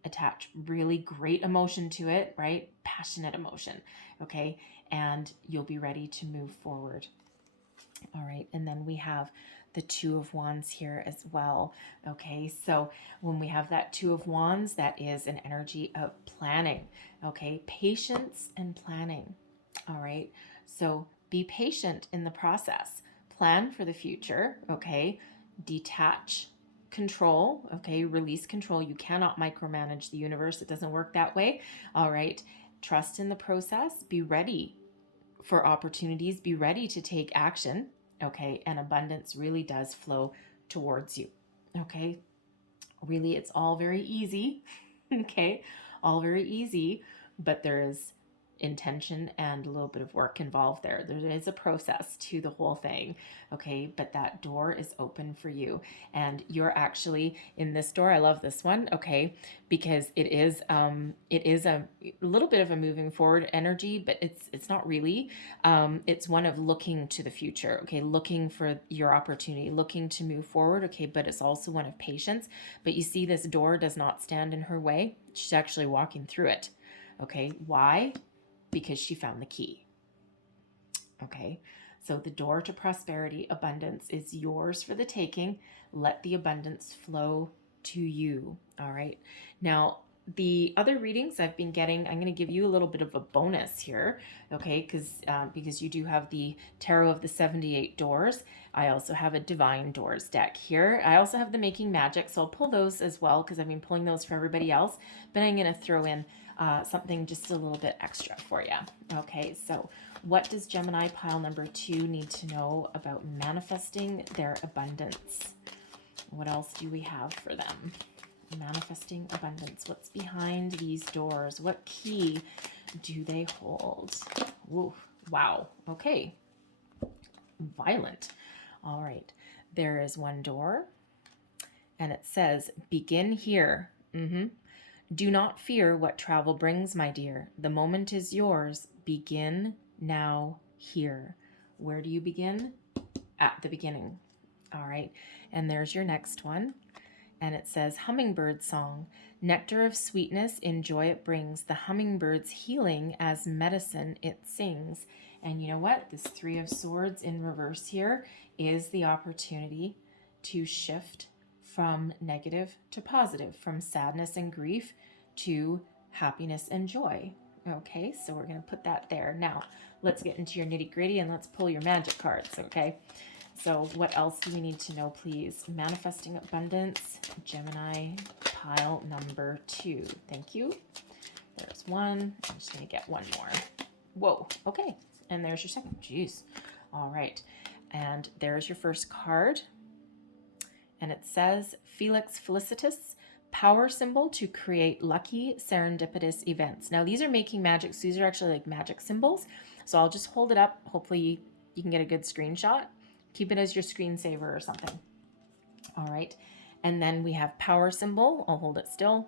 attach really great emotion to it, right? Passionate emotion, okay? And you'll be ready to move forward. All right, and then we have the Two of Wands here as well. Okay, so when we have that Two of Wands, that is an energy of planning. Okay, patience and planning. All right, so be patient in the process. Plan for the future. Okay, detach control. Okay, release control. You cannot micromanage the universe. It doesn't work that way. All right, trust in the process. Be ready for opportunities. Be ready to take action. Okay, and abundance really does flow towards you. Okay, really, it's all very easy. Okay, all very easy, but there is intention and a little bit of work involved there. There is a process to the whole thing. Okay, but that door is open for you, and you're actually in this door. I love this one. Okay, because it is a little bit of a moving forward energy, but it's not really. It's one of looking to the future. Okay, looking for your opportunity, looking to move forward. Okay, but it's also one of patience. But you see, this door does not stand in her way. She's actually walking through it. Okay, why? Because she found the key. Okay, so the door to prosperity, abundance is yours for the taking. Let the abundance flow to you. All right, now the other readings I've been getting, I'm going to give you a little bit of a bonus here, okay, because you do have the Tarot of the 78 Doors. I also have a Divine Doors deck here. I also have the Making Magic, so I'll pull those as well because I've been pulling those for everybody else, but I'm going to throw in something just a little bit extra for you. Okay, so what does Gemini pile number 2 need to know about manifesting their abundance? What else do we have for them? Manifesting abundance. What's behind these doors? What key do they hold? Ooh, wow. Okay. Violent. All right. There is one door, and it says, begin here. Do not fear what travel brings, my dear. The moment is yours. Begin now here. Where do you begin? At the beginning. All right. And there's your next one. And it says, hummingbird song. Nectar of sweetness in joy it brings. The hummingbird's healing as medicine it sings. And you know what? This Three of Swords in reverse here is the opportunity to shift from negative to positive, from sadness and grief to happiness and joy. Okay, so we're going to put that there. Now, let's get into your nitty-gritty and let's pull your magic cards, okay? So what else do we need to know, please? Manifesting abundance, Gemini pile number 2. Thank you. There's one. I'm just going to get one more. Whoa, okay. And there's your second. Jeez. All right. And there's your first card. And it says, Felix Felicitas, power symbol to create lucky serendipitous events. Now, these are making magic, so these are actually like magic symbols. So I'll just hold it up. Hopefully you can get a good screenshot. Keep it as your screensaver or something. All right. And then we have power symbol. I'll hold it still.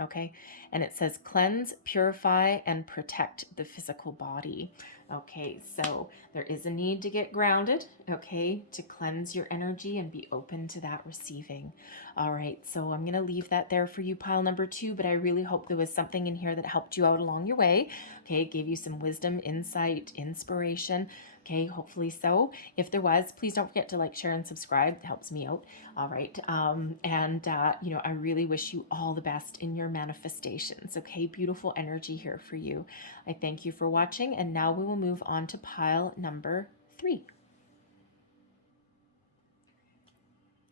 Okay. And it says cleanse, purify, and protect the physical body. Okay. So there is a need to get grounded. Okay. To cleanse your energy and be open to that receiving. All right. So I'm going to leave that there for you, pile number 2, but I really hope there was something in here that helped you out along your way. Okay. Gave you some wisdom, insight, inspiration. Okay, hopefully so. If there was, please don't forget to like, share, and subscribe. It helps me out. All right. I really wish you all the best in your manifestations. Okay, beautiful energy here for you. I thank you for watching, and now we will move on to pile number 3.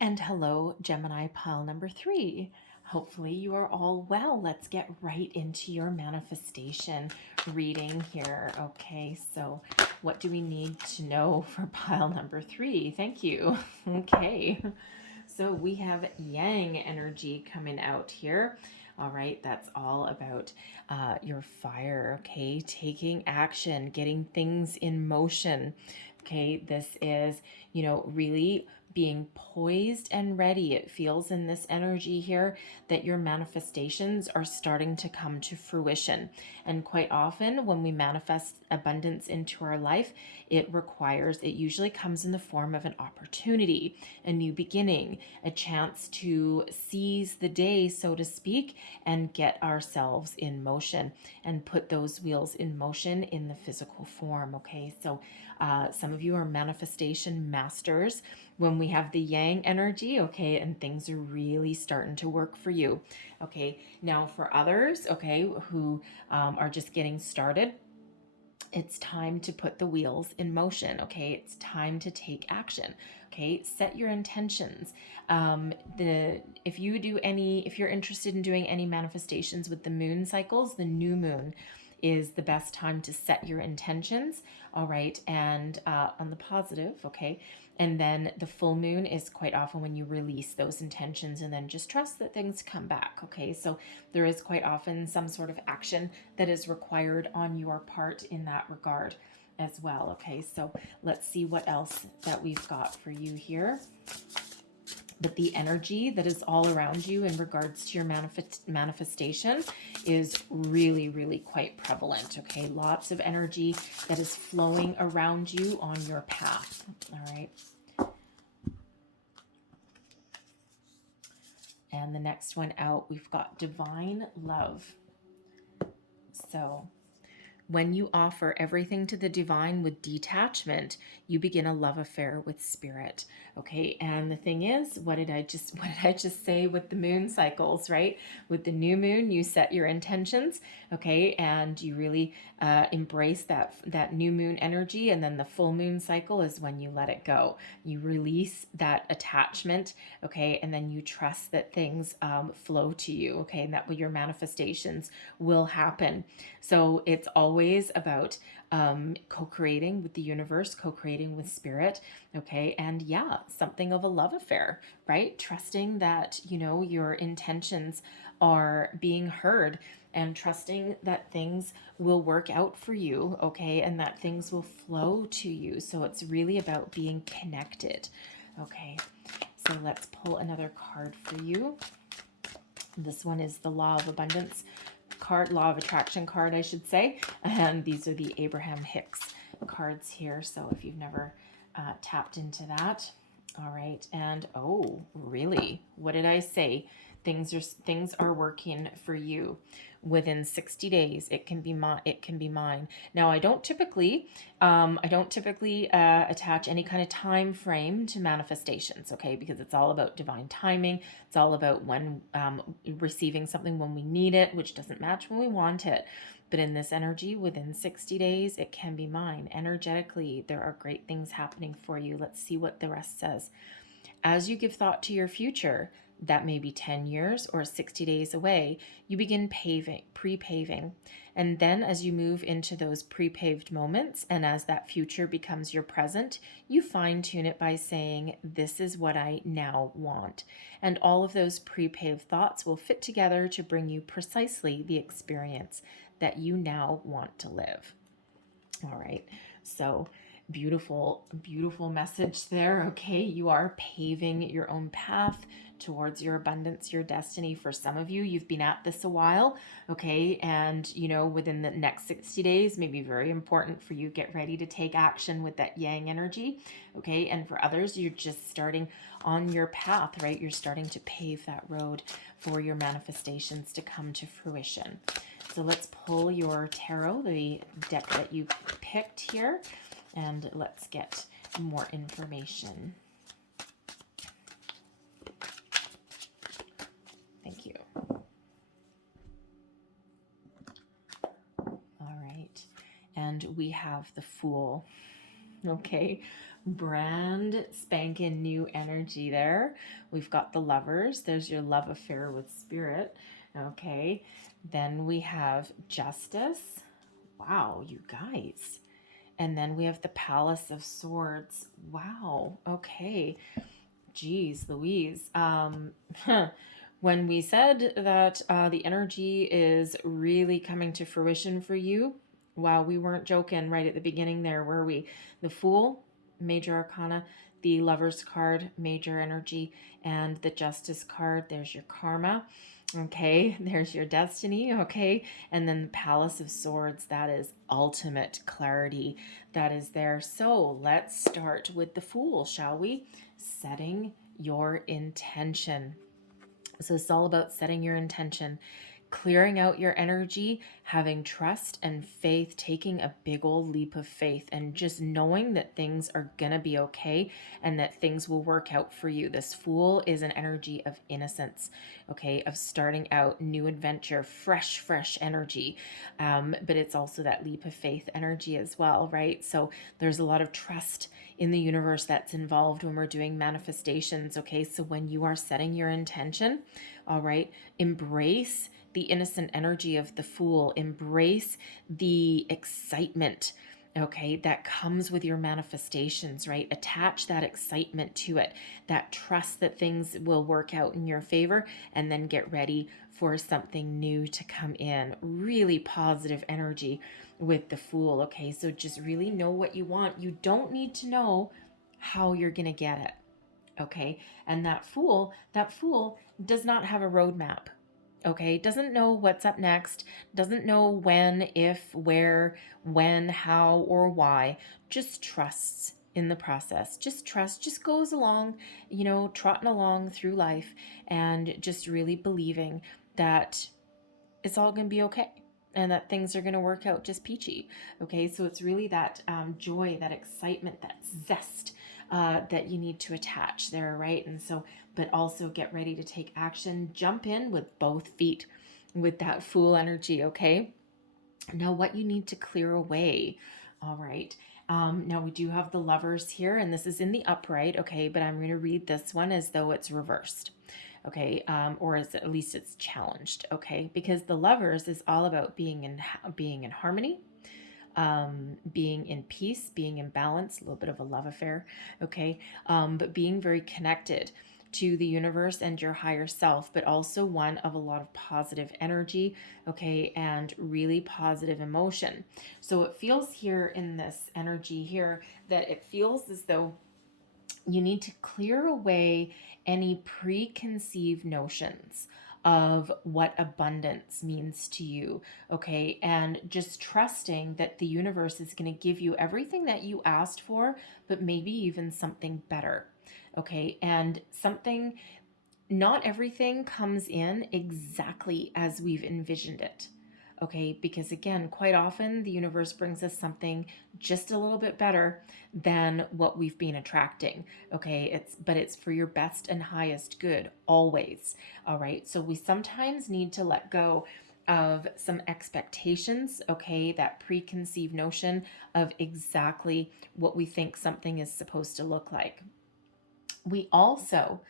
And hello, Gemini pile number 3. Hopefully you are all well. Let's get right into your manifestation reading here. Okay, so what do we need to know for pile number 3? Thank you. Okay, so we have Yang energy coming out here. All right, that's all about your fire, okay? Taking action, getting things in motion. Okay, this is, really being poised and ready. It feels in this energy here that your manifestations are starting to come to fruition. And quite often, when we manifest abundance into our life, it usually comes in the form of an opportunity, a new beginning, a chance to seize the day, so to speak, and get ourselves in motion and put those wheels in motion in the physical form. Okay, so some of you are manifestation masters when we have the yang energy, okay, and things are really starting to work for you. Okay, now for others, okay, who are just getting started, it's time to put the wheels in motion. Okay, it's time to take action. Okay, set your intentions. If you're interested in doing any manifestations with the moon cycles, the new moon is the best time to set your intentions. All right, and on the positive, okay. And then the full moon is quite often when you release those intentions and then just trust that things come back. Okay, so there is quite often some sort of action that is required on your part in that regard as well. Okay, so let's see what else that we've got for you here. But the energy that is all around you in regards to your manifestation is really, really quite prevalent. Okay, lots of energy that is flowing around you on your path. All right. And the next one out, we've got divine love. So when you offer everything to the divine with detachment, you begin a love affair with spirit. Okay, and the thing is, what did I just say with the moon cycles, right? With the new moon, you set your intentions, okay, and you really embrace that new moon energy, and then the full moon cycle is when you let it go. You release that attachment, okay, and then you trust that things flow to you, okay, and that your manifestations will happen. So it's always about co-creating with the universe, co-creating with spirit, okay, and yeah, something of a love affair, right? Trusting that, your intentions are being heard and trusting that things will work out for you, okay, and that things will flow to you. So it's really about being connected, okay. So let's pull another card for you. This one is the Law of Abundance card, Law of Attraction card, I should say. And these are the Abraham Hicks cards here. So if you've never tapped into that, all right. And oh, really? What did I say? Things are working for you. Within 60 days, it can be mine. Now, I don't typically attach any kind of time frame to manifestations, okay? Because it's all about divine timing. It's all about when receiving something when we need it, which doesn't match when we want it. But in this energy, within 60 days, it can be mine. Energetically, there are great things happening for you. Let's see what the rest says. As you give thought to your future, that may be 10 years or 60 days away, you begin pre-paving. And then as you move into those pre-paved moments, and as that future becomes your present, you fine-tune it by saying, this is what I now want. And all of those pre-paved thoughts will fit together to bring you precisely the experience that you now want to live. All right, so beautiful, beautiful message there. Okay, you are paving your own path towards your abundance, your destiny. For some of you, you've been at this a while, okay, and within the next 60 days may be very important for you. Get ready to take action with that yang energy, okay, and for others, you're just starting on your path, right? You're starting to pave that road for your manifestations to come to fruition. So let's pull your tarot, the deck that you picked here, and let's get more information. Thank you. All right. And we have the Fool. Okay. Brand spanking new energy there. We've got the Lovers. There's your love affair with spirit. Okay. Then we have Justice. Wow, you guys. And then we have the Palace of Swords. Wow. Okay. Geez, Louise. when we said that the energy is really coming to fruition for you, wow, we weren't joking right at the beginning there, were we? The Fool, major arcana, the Lover's card, major energy, and the Justice card, there's your karma. Okay, there's your destiny. Okay, and then the Palace of Swords, that is ultimate clarity that is there. So let's start with the Fool, shall we? Setting your intention. So it's all about setting your intention, clearing out your energy, having trust and faith, taking a big old leap of faith, and just knowing that things are going to be okay and that things will work out for you. This Fool is an energy of innocence, okay, of starting out, new adventure, fresh energy. But it's also that leap of faith energy as well, right? So there's a lot of trust in the universe that's involved when we're doing manifestations, okay? So when you are setting your intention, all right, embrace the innocent energy of the Fool, embrace the excitement, okay, that comes with your manifestations, right? Attach that excitement to it, that trust that things will work out in your favor, and then get ready for something new to come in. Really positive energy with the Fool, okay? So just really know what you want. You don't need to know how you're going to get it, okay? And that Fool does not have a roadmap, okay? Doesn't know what's up next, doesn't know when, if, where, when, how, or why. Just trusts in the process. Just trust, just goes along, trotting along through life, and just really believing that it's all going to be okay and that things are going to work out just peachy. Okay, so it's really that joy, that excitement, that zest that you need to attach there, right? And so, but also get ready to take action, jump in with both feet with that Fool energy, okay? Now, what you need to clear away, all right? Now, we do have the Lovers here, and this is in the upright, okay? But I'm going to read this one as though it's reversed, okay? Or as at least it's challenged, okay? Because the Lovers is all about being in harmony, being in peace, being in balance, a little bit of a love affair, okay? But being very connected to the universe and your higher self, but also one of a lot of positive energy, okay, and really positive emotion. So it feels here in this energy here that it feels as though you need to clear away any preconceived notions of what abundance means to you, okay? And just trusting that the universe is going to give you everything that you asked for, but maybe even something better, okay? And not everything comes in exactly as we've envisioned it. Okay, because again, quite often the universe brings us something just a little bit better than what we've been attracting. Okay, it's for your best and highest good always. All right, so we sometimes need to let go of some expectations, okay, that preconceived notion of exactly what we think something is supposed to look like. We also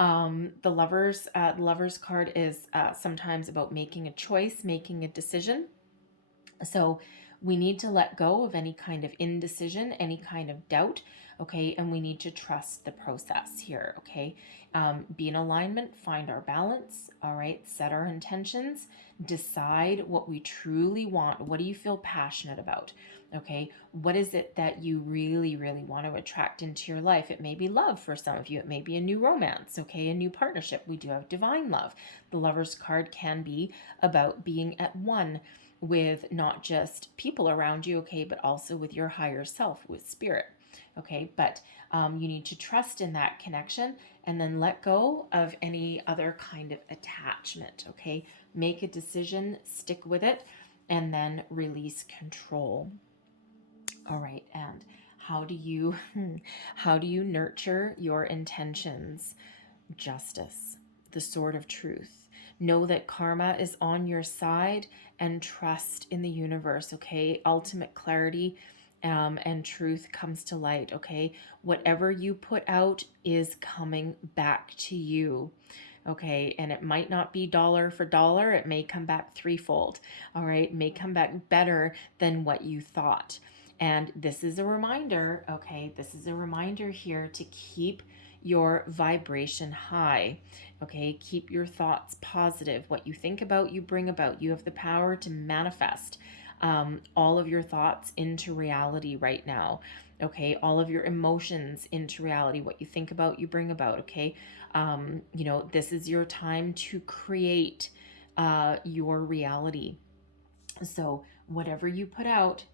the lovers card is sometimes about making a choice, making a decision. So we need to let go of any kind of indecision, any kind of doubt, okay? And we need to trust the process here, okay? Be in alignment, find our balance, all right? Set our intentions, decide what we truly want. What do you feel passionate about? Okay, what is it that you really, really want to attract into your life? It may be love for some of you. It may be a new romance, okay, a new partnership. We do have divine love. The Lover's card can be about being at one with not just people around you, okay, but also with your higher self, with spirit, okay? But you need to trust in that connection and then let go of any other kind of attachment, okay? Make a decision, stick with it, and then release control. All right, and how do you how do you nurture your intentions? Justice, the sword of truth. Know that karma is on your side and trust in the universe, okay? Ultimate clarity and truth comes to light, okay? Whatever you put out is coming back to you, okay? And it might not be dollar for dollar, it may come back threefold, all right? It may come back better than what you thought. And this is a reminder, okay? This is a reminder here to keep your vibration high. Okay, keep your thoughts positive. What you think about, you bring about. You have the power to manifest all of your thoughts into reality right now. Okay, all of your emotions into reality. What you think about, you bring about. Okay, this is your time to create your reality. So, whatever you put out,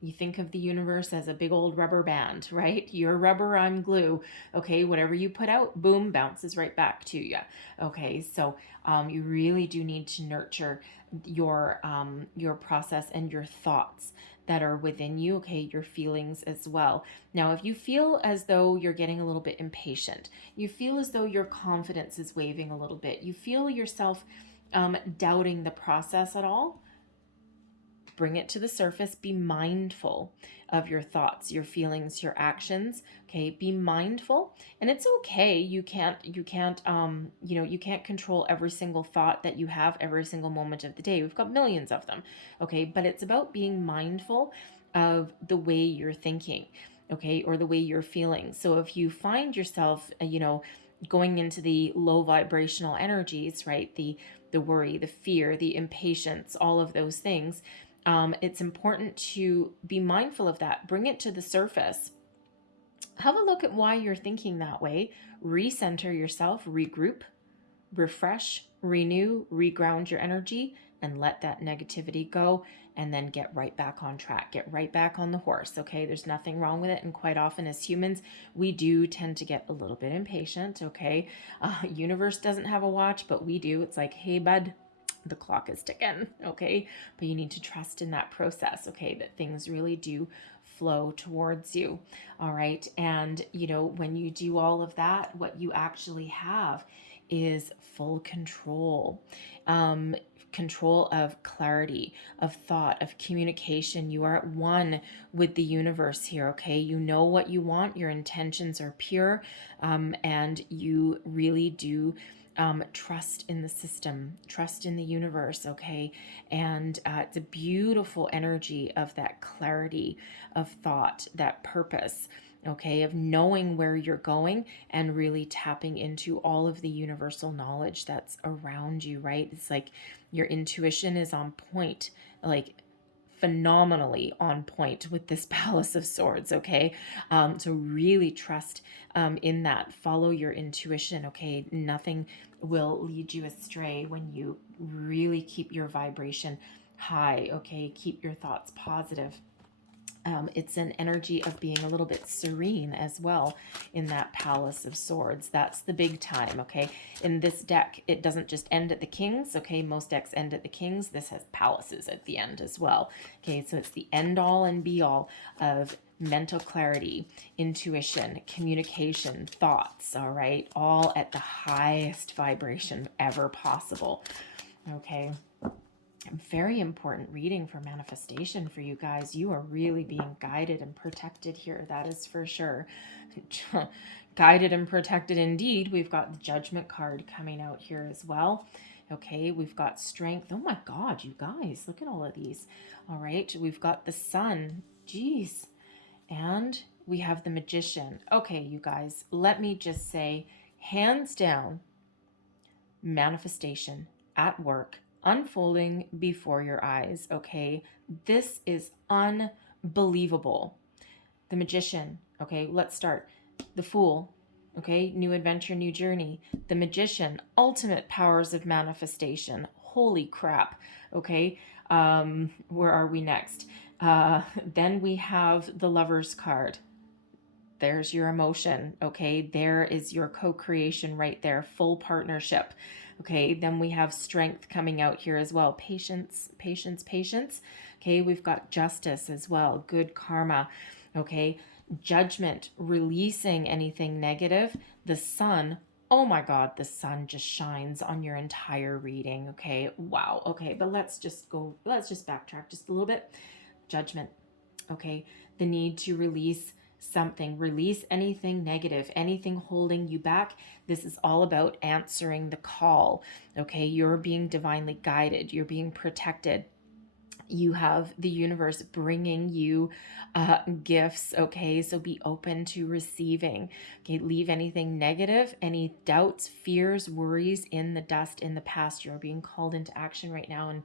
you think of the universe as a big old rubber band, right? You're rubber, I'm glue. Okay, whatever you put out, boom, bounces right back to you. Okay, so you really do need to nurture your process and your thoughts that are within you. Okay, your feelings as well. Now, if you feel as though you're getting a little bit impatient, you feel as though your confidence is waving a little bit, you feel yourself doubting the process at all, bring it to the surface. Be mindful of your thoughts, your feelings, your actions. Okay, be mindful. And it's okay. You can't control every single thought that you have every single moment of the day. We've got millions of them. Okay, but it's about being mindful of the way you're thinking, okay, or the way you're feeling. So if you find yourself going into the low vibrational energies, right, the worry, the fear, the impatience, all of those things, it's important to be mindful of that. Bring it to the surface. Have a look at why you're thinking that way. Recenter yourself, regroup, refresh, renew, reground your energy, and let that negativity go, and then get right back on track. Get right back on the horse, okay? There's nothing wrong with it, and quite often as humans, we do tend to get a little bit impatient, okay? Universe doesn't have a watch, but we do. It's like, hey, bud, the clock is ticking, okay? But you need to trust in that process, okay? That things really do flow towards you, all right? And, when you do all of that, what you actually have is full control. Control of clarity, of thought, of communication. You are at one with the universe here, okay? You know what you want, your intentions are pure, and you really do trust in the system, trust in the universe, okay? And it's a beautiful energy of that clarity of thought, that purpose, okay, of knowing where you're going and really tapping into all of the universal knowledge that's around you, right? It's like your intuition is on point, like phenomenally on point with this Palace of Swords, okay? So really trust in that. Follow your intuition, okay? Nothing will lead you astray when you really keep your vibration high, okay? Keep your thoughts positive. It's an energy of being a little bit serene as well in that Palace of Swords. That's the big time, okay? In this deck, it doesn't just end at the Kings, okay? Most decks end at the Kings. This has Palaces at the end as well, okay? So it's the end all and be all of mental clarity, intuition, communication, thoughts, all right? All at the highest vibration ever possible, okay? Very important reading for manifestation for you guys. You are really being guided and protected here. That is for sure. Guided and protected indeed. We've got the Judgment card coming out here as well. Okay, we've got Strength. Oh my God, you guys, look at all of these. All right, we've got the Sun. Jeez. And we have the Magician. Okay, you guys, let me just say, hands down, manifestation at work, unfolding before your eyes, okay? This is unbelievable. The Magician, okay? Let's start. The Fool, okay? New adventure, new journey. The Magician, ultimate powers of manifestation. Holy crap, okay? Where are we next? Then we have the Lover's card. There's your emotion, okay? There is your co-creation right there, full partnership. Okay, then we have Strength coming out here as well. Patience, patience, patience. Okay, we've got Justice as well. Good karma. Okay, Judgment, releasing anything negative. The Sun, oh my God, the sun just shines on your entire reading. Okay, wow. Okay, but let's just backtrack just a little bit. Judgment, okay, the need to release something, release anything negative, anything holding you back. This is all about answering the call, okay? You're being divinely guided, you're being protected. You have the universe bringing you gifts, okay? So be open to receiving, okay? Leave anything negative, any doubts, fears, worries in the dust in the past. You're being called into action right now. And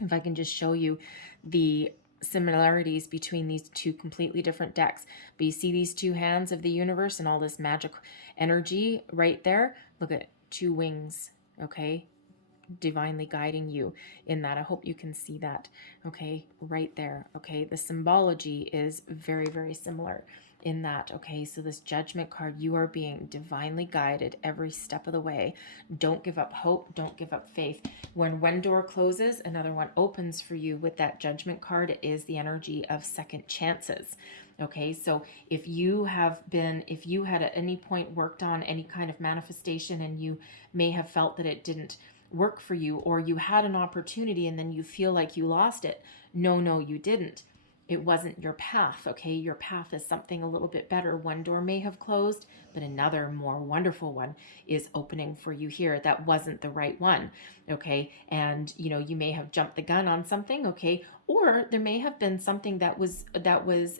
if I can just show you the similarities between these two completely different decks. But you see these two hands of the universe and all this magic energy right there? Look at two wings, okay? Divinely guiding you in that. I hope you can see that, okay, right there. Okay, the symbology is very, very similar in that. Okay, so this Judgment card, you are being divinely guided every step of the way. Don't give up hope, don't give up faith. When one door closes, another one opens for you. With that Judgment card, it is the energy of second chances. Okay, so if you had at any point worked on any kind of manifestation and you may have felt that it didn't work for you, or you had an opportunity and then you feel like you lost it. No, you didn't. It wasn't your path, okay? Your path is something a little bit better. One door may have closed, but another more wonderful one is opening for you here. That wasn't the right one, okay? And you may have jumped the gun on something, okay? Or there may have been something that was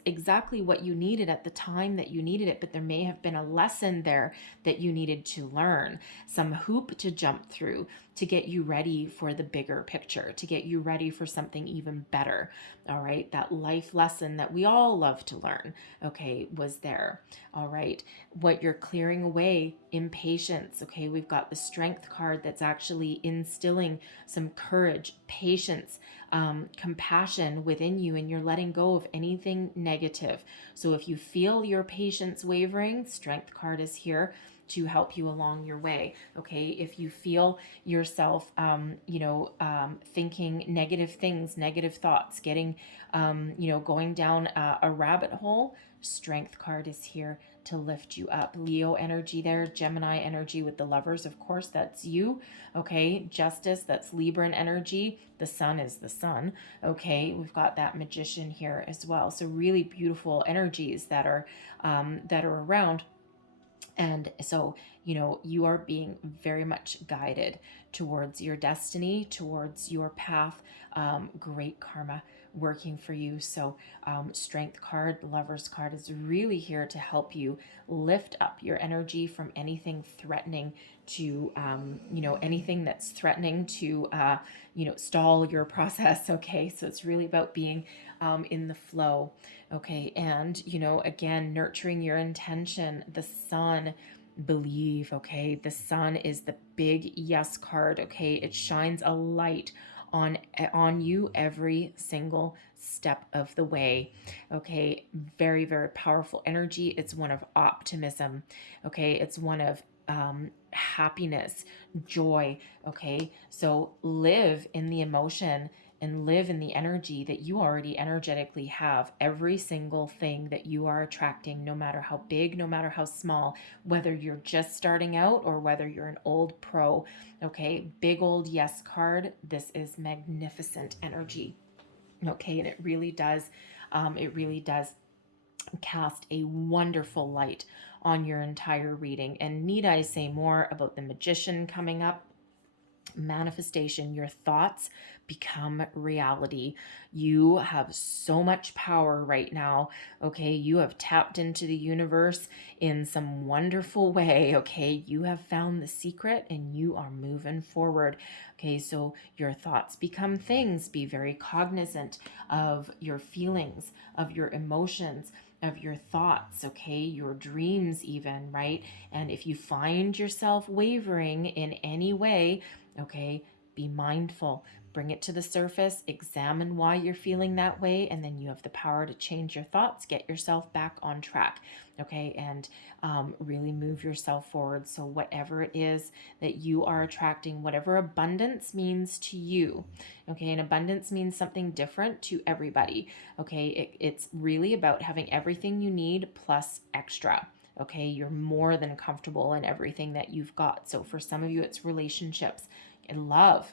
exactly what you needed at the time that you needed it, but there may have been a lesson there that you needed to learn, some hoop to jump through to get you ready for the bigger picture, to get you ready for something even better. All right, that life lesson that we all love to learn, okay, was there. All right, what you're clearing away, impatience. Okay, we've got the Strength card that's actually instilling some courage, patience, compassion within you, and you're letting go of anything negative. So if you feel your patience wavering, Strength card is here to help you along your way. Okay, if you feel yourself thinking negative things, negative thoughts, getting going down a rabbit hole, Strength card is here to lift you up. Leo energy there, Gemini energy with the Lovers, of course, that's you. Okay, Justice, that's Libran energy. The Sun is the Sun. Okay, we've got that Magician here as well. So really beautiful energies that are around. And so, you are being very much guided towards your destiny, towards your path. Great karma working for you. So, Strength card, the Lover's card, is really here to help you lift up your energy from anything threatening to, anything that's threatening to, stall your process. Okay, so it's really about being in the flow. Okay, and again, nurturing your intention. The Sun, believe. Okay, the Sun is the big yes card. Okay, it shines a light on you every single step of the way. Okay, very, very powerful energy. It's one of optimism. Okay, it's one of happiness, joy. Okay, so live in the emotion and live in the energy that you already energetically have. Every single thing that you are attracting, no matter how big, no matter how small, whether you're just starting out or whether you're an old pro. Okay, big old yes card. This is magnificent energy. Okay, and it really does cast a wonderful light on your entire reading. And need I say more about the Magician coming up? Manifestation, your thoughts become reality. You have so much power right now. Okay, you have tapped into the universe in some wonderful way. Okay, you have found the secret and you are moving forward. Okay, so your thoughts become things. Be very cognizant of your feelings, of your emotions, of your thoughts, okay, your dreams, even, right? And if you find yourself wavering in any way, okay, be mindful, bring it to the surface, examine why you're feeling that way, and then you have the power to change your thoughts, get yourself back on track, okay, and really move yourself forward. So whatever it is that you are attracting, whatever abundance means to you, okay, and abundance means something different to everybody, okay, it's really about having everything you need plus extra. Okay, you're more than comfortable in everything that you've got. So for some of you, it's relationships and love.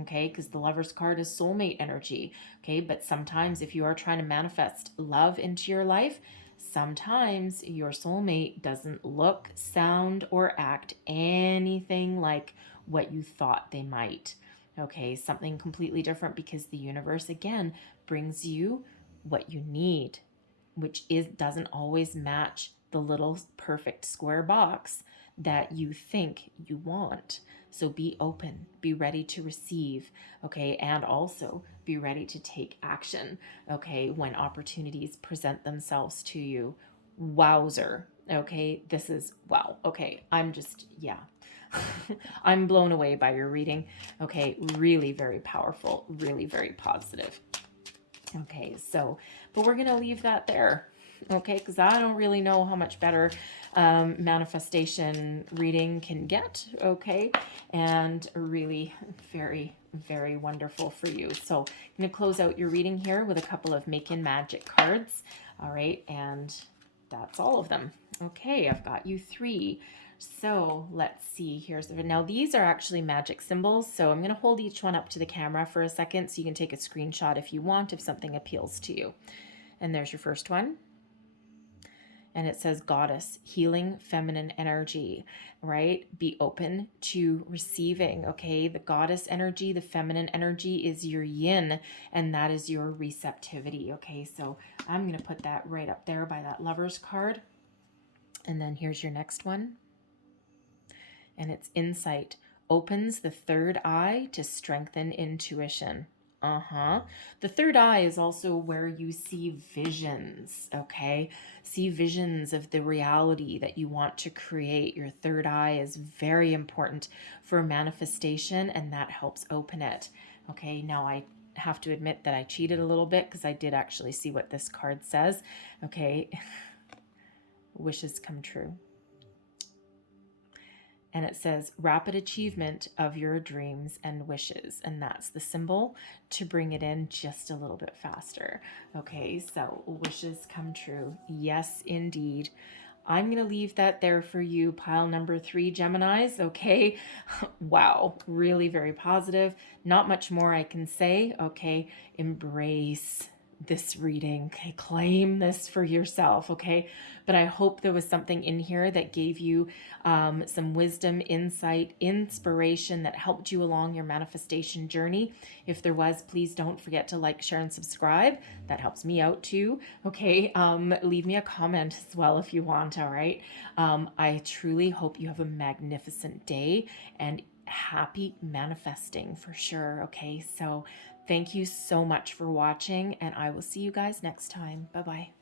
Okay, because the Lover's card is soulmate energy. Okay, but sometimes if you are trying to manifest love into your life, sometimes your soulmate doesn't look, sound, or act anything like what you thought they might. Okay, something completely different, because the universe again brings you what you need, which doesn't always match the little perfect square box that you think you want. So be open, be ready to receive, okay, and also be ready to take action, okay, when opportunities present themselves to you. Wowzer, okay, this is wow, okay, I'm just, yeah. I'm blown away by your reading. Okay, really very powerful, really very positive. Okay, so, but we're going to leave that there. Okay, because I don't really know how much better manifestation reading can get. Okay, and really very, very wonderful for you. So I'm going to close out your reading here with a couple of Making Magic cards. All right, and that's all of them. Okay, I've got you 3. So let's see, now these are actually magic symbols. So I'm going to hold each one up to the camera for a second so you can take a screenshot if you want, if something appeals to you. And there's your first one. And it says Goddess, healing feminine energy, right? Be open to receiving, okay? The goddess energy, the feminine energy is your yin, and that is your receptivity, okay? So I'm going to put that right up there by that Lover's card. And then here's your next one. And it's insight, opens the third eye to strengthen intuition. The third eye is also where you see visions, okay? See visions of the reality that you want to create. Your third eye is very important for manifestation, and that helps open it. Okay, now I have to admit that I cheated a little bit because I did actually see what this card says. Okay, wishes come true. And it says rapid achievement of your dreams and wishes. And that's the symbol to bring it in just a little bit faster. Okay, so wishes come true. Yes, indeed. I'm going to leave that there for you, pile number 3, Geminis. Okay, wow, really very positive. Not much more I can say. Okay, embrace this reading. Okay, claim this for yourself. Okay, but I hope there was something in here that gave you some wisdom, insight, inspiration that helped you along your manifestation journey. If there was, please don't forget to like, share, and subscribe. That helps me out too. Okay, leave me a comment as well if you want. All right, I truly hope you have a magnificent day and happy manifesting for sure. Okay, so thank you so much for watching, and I will see you guys next time. Bye-bye.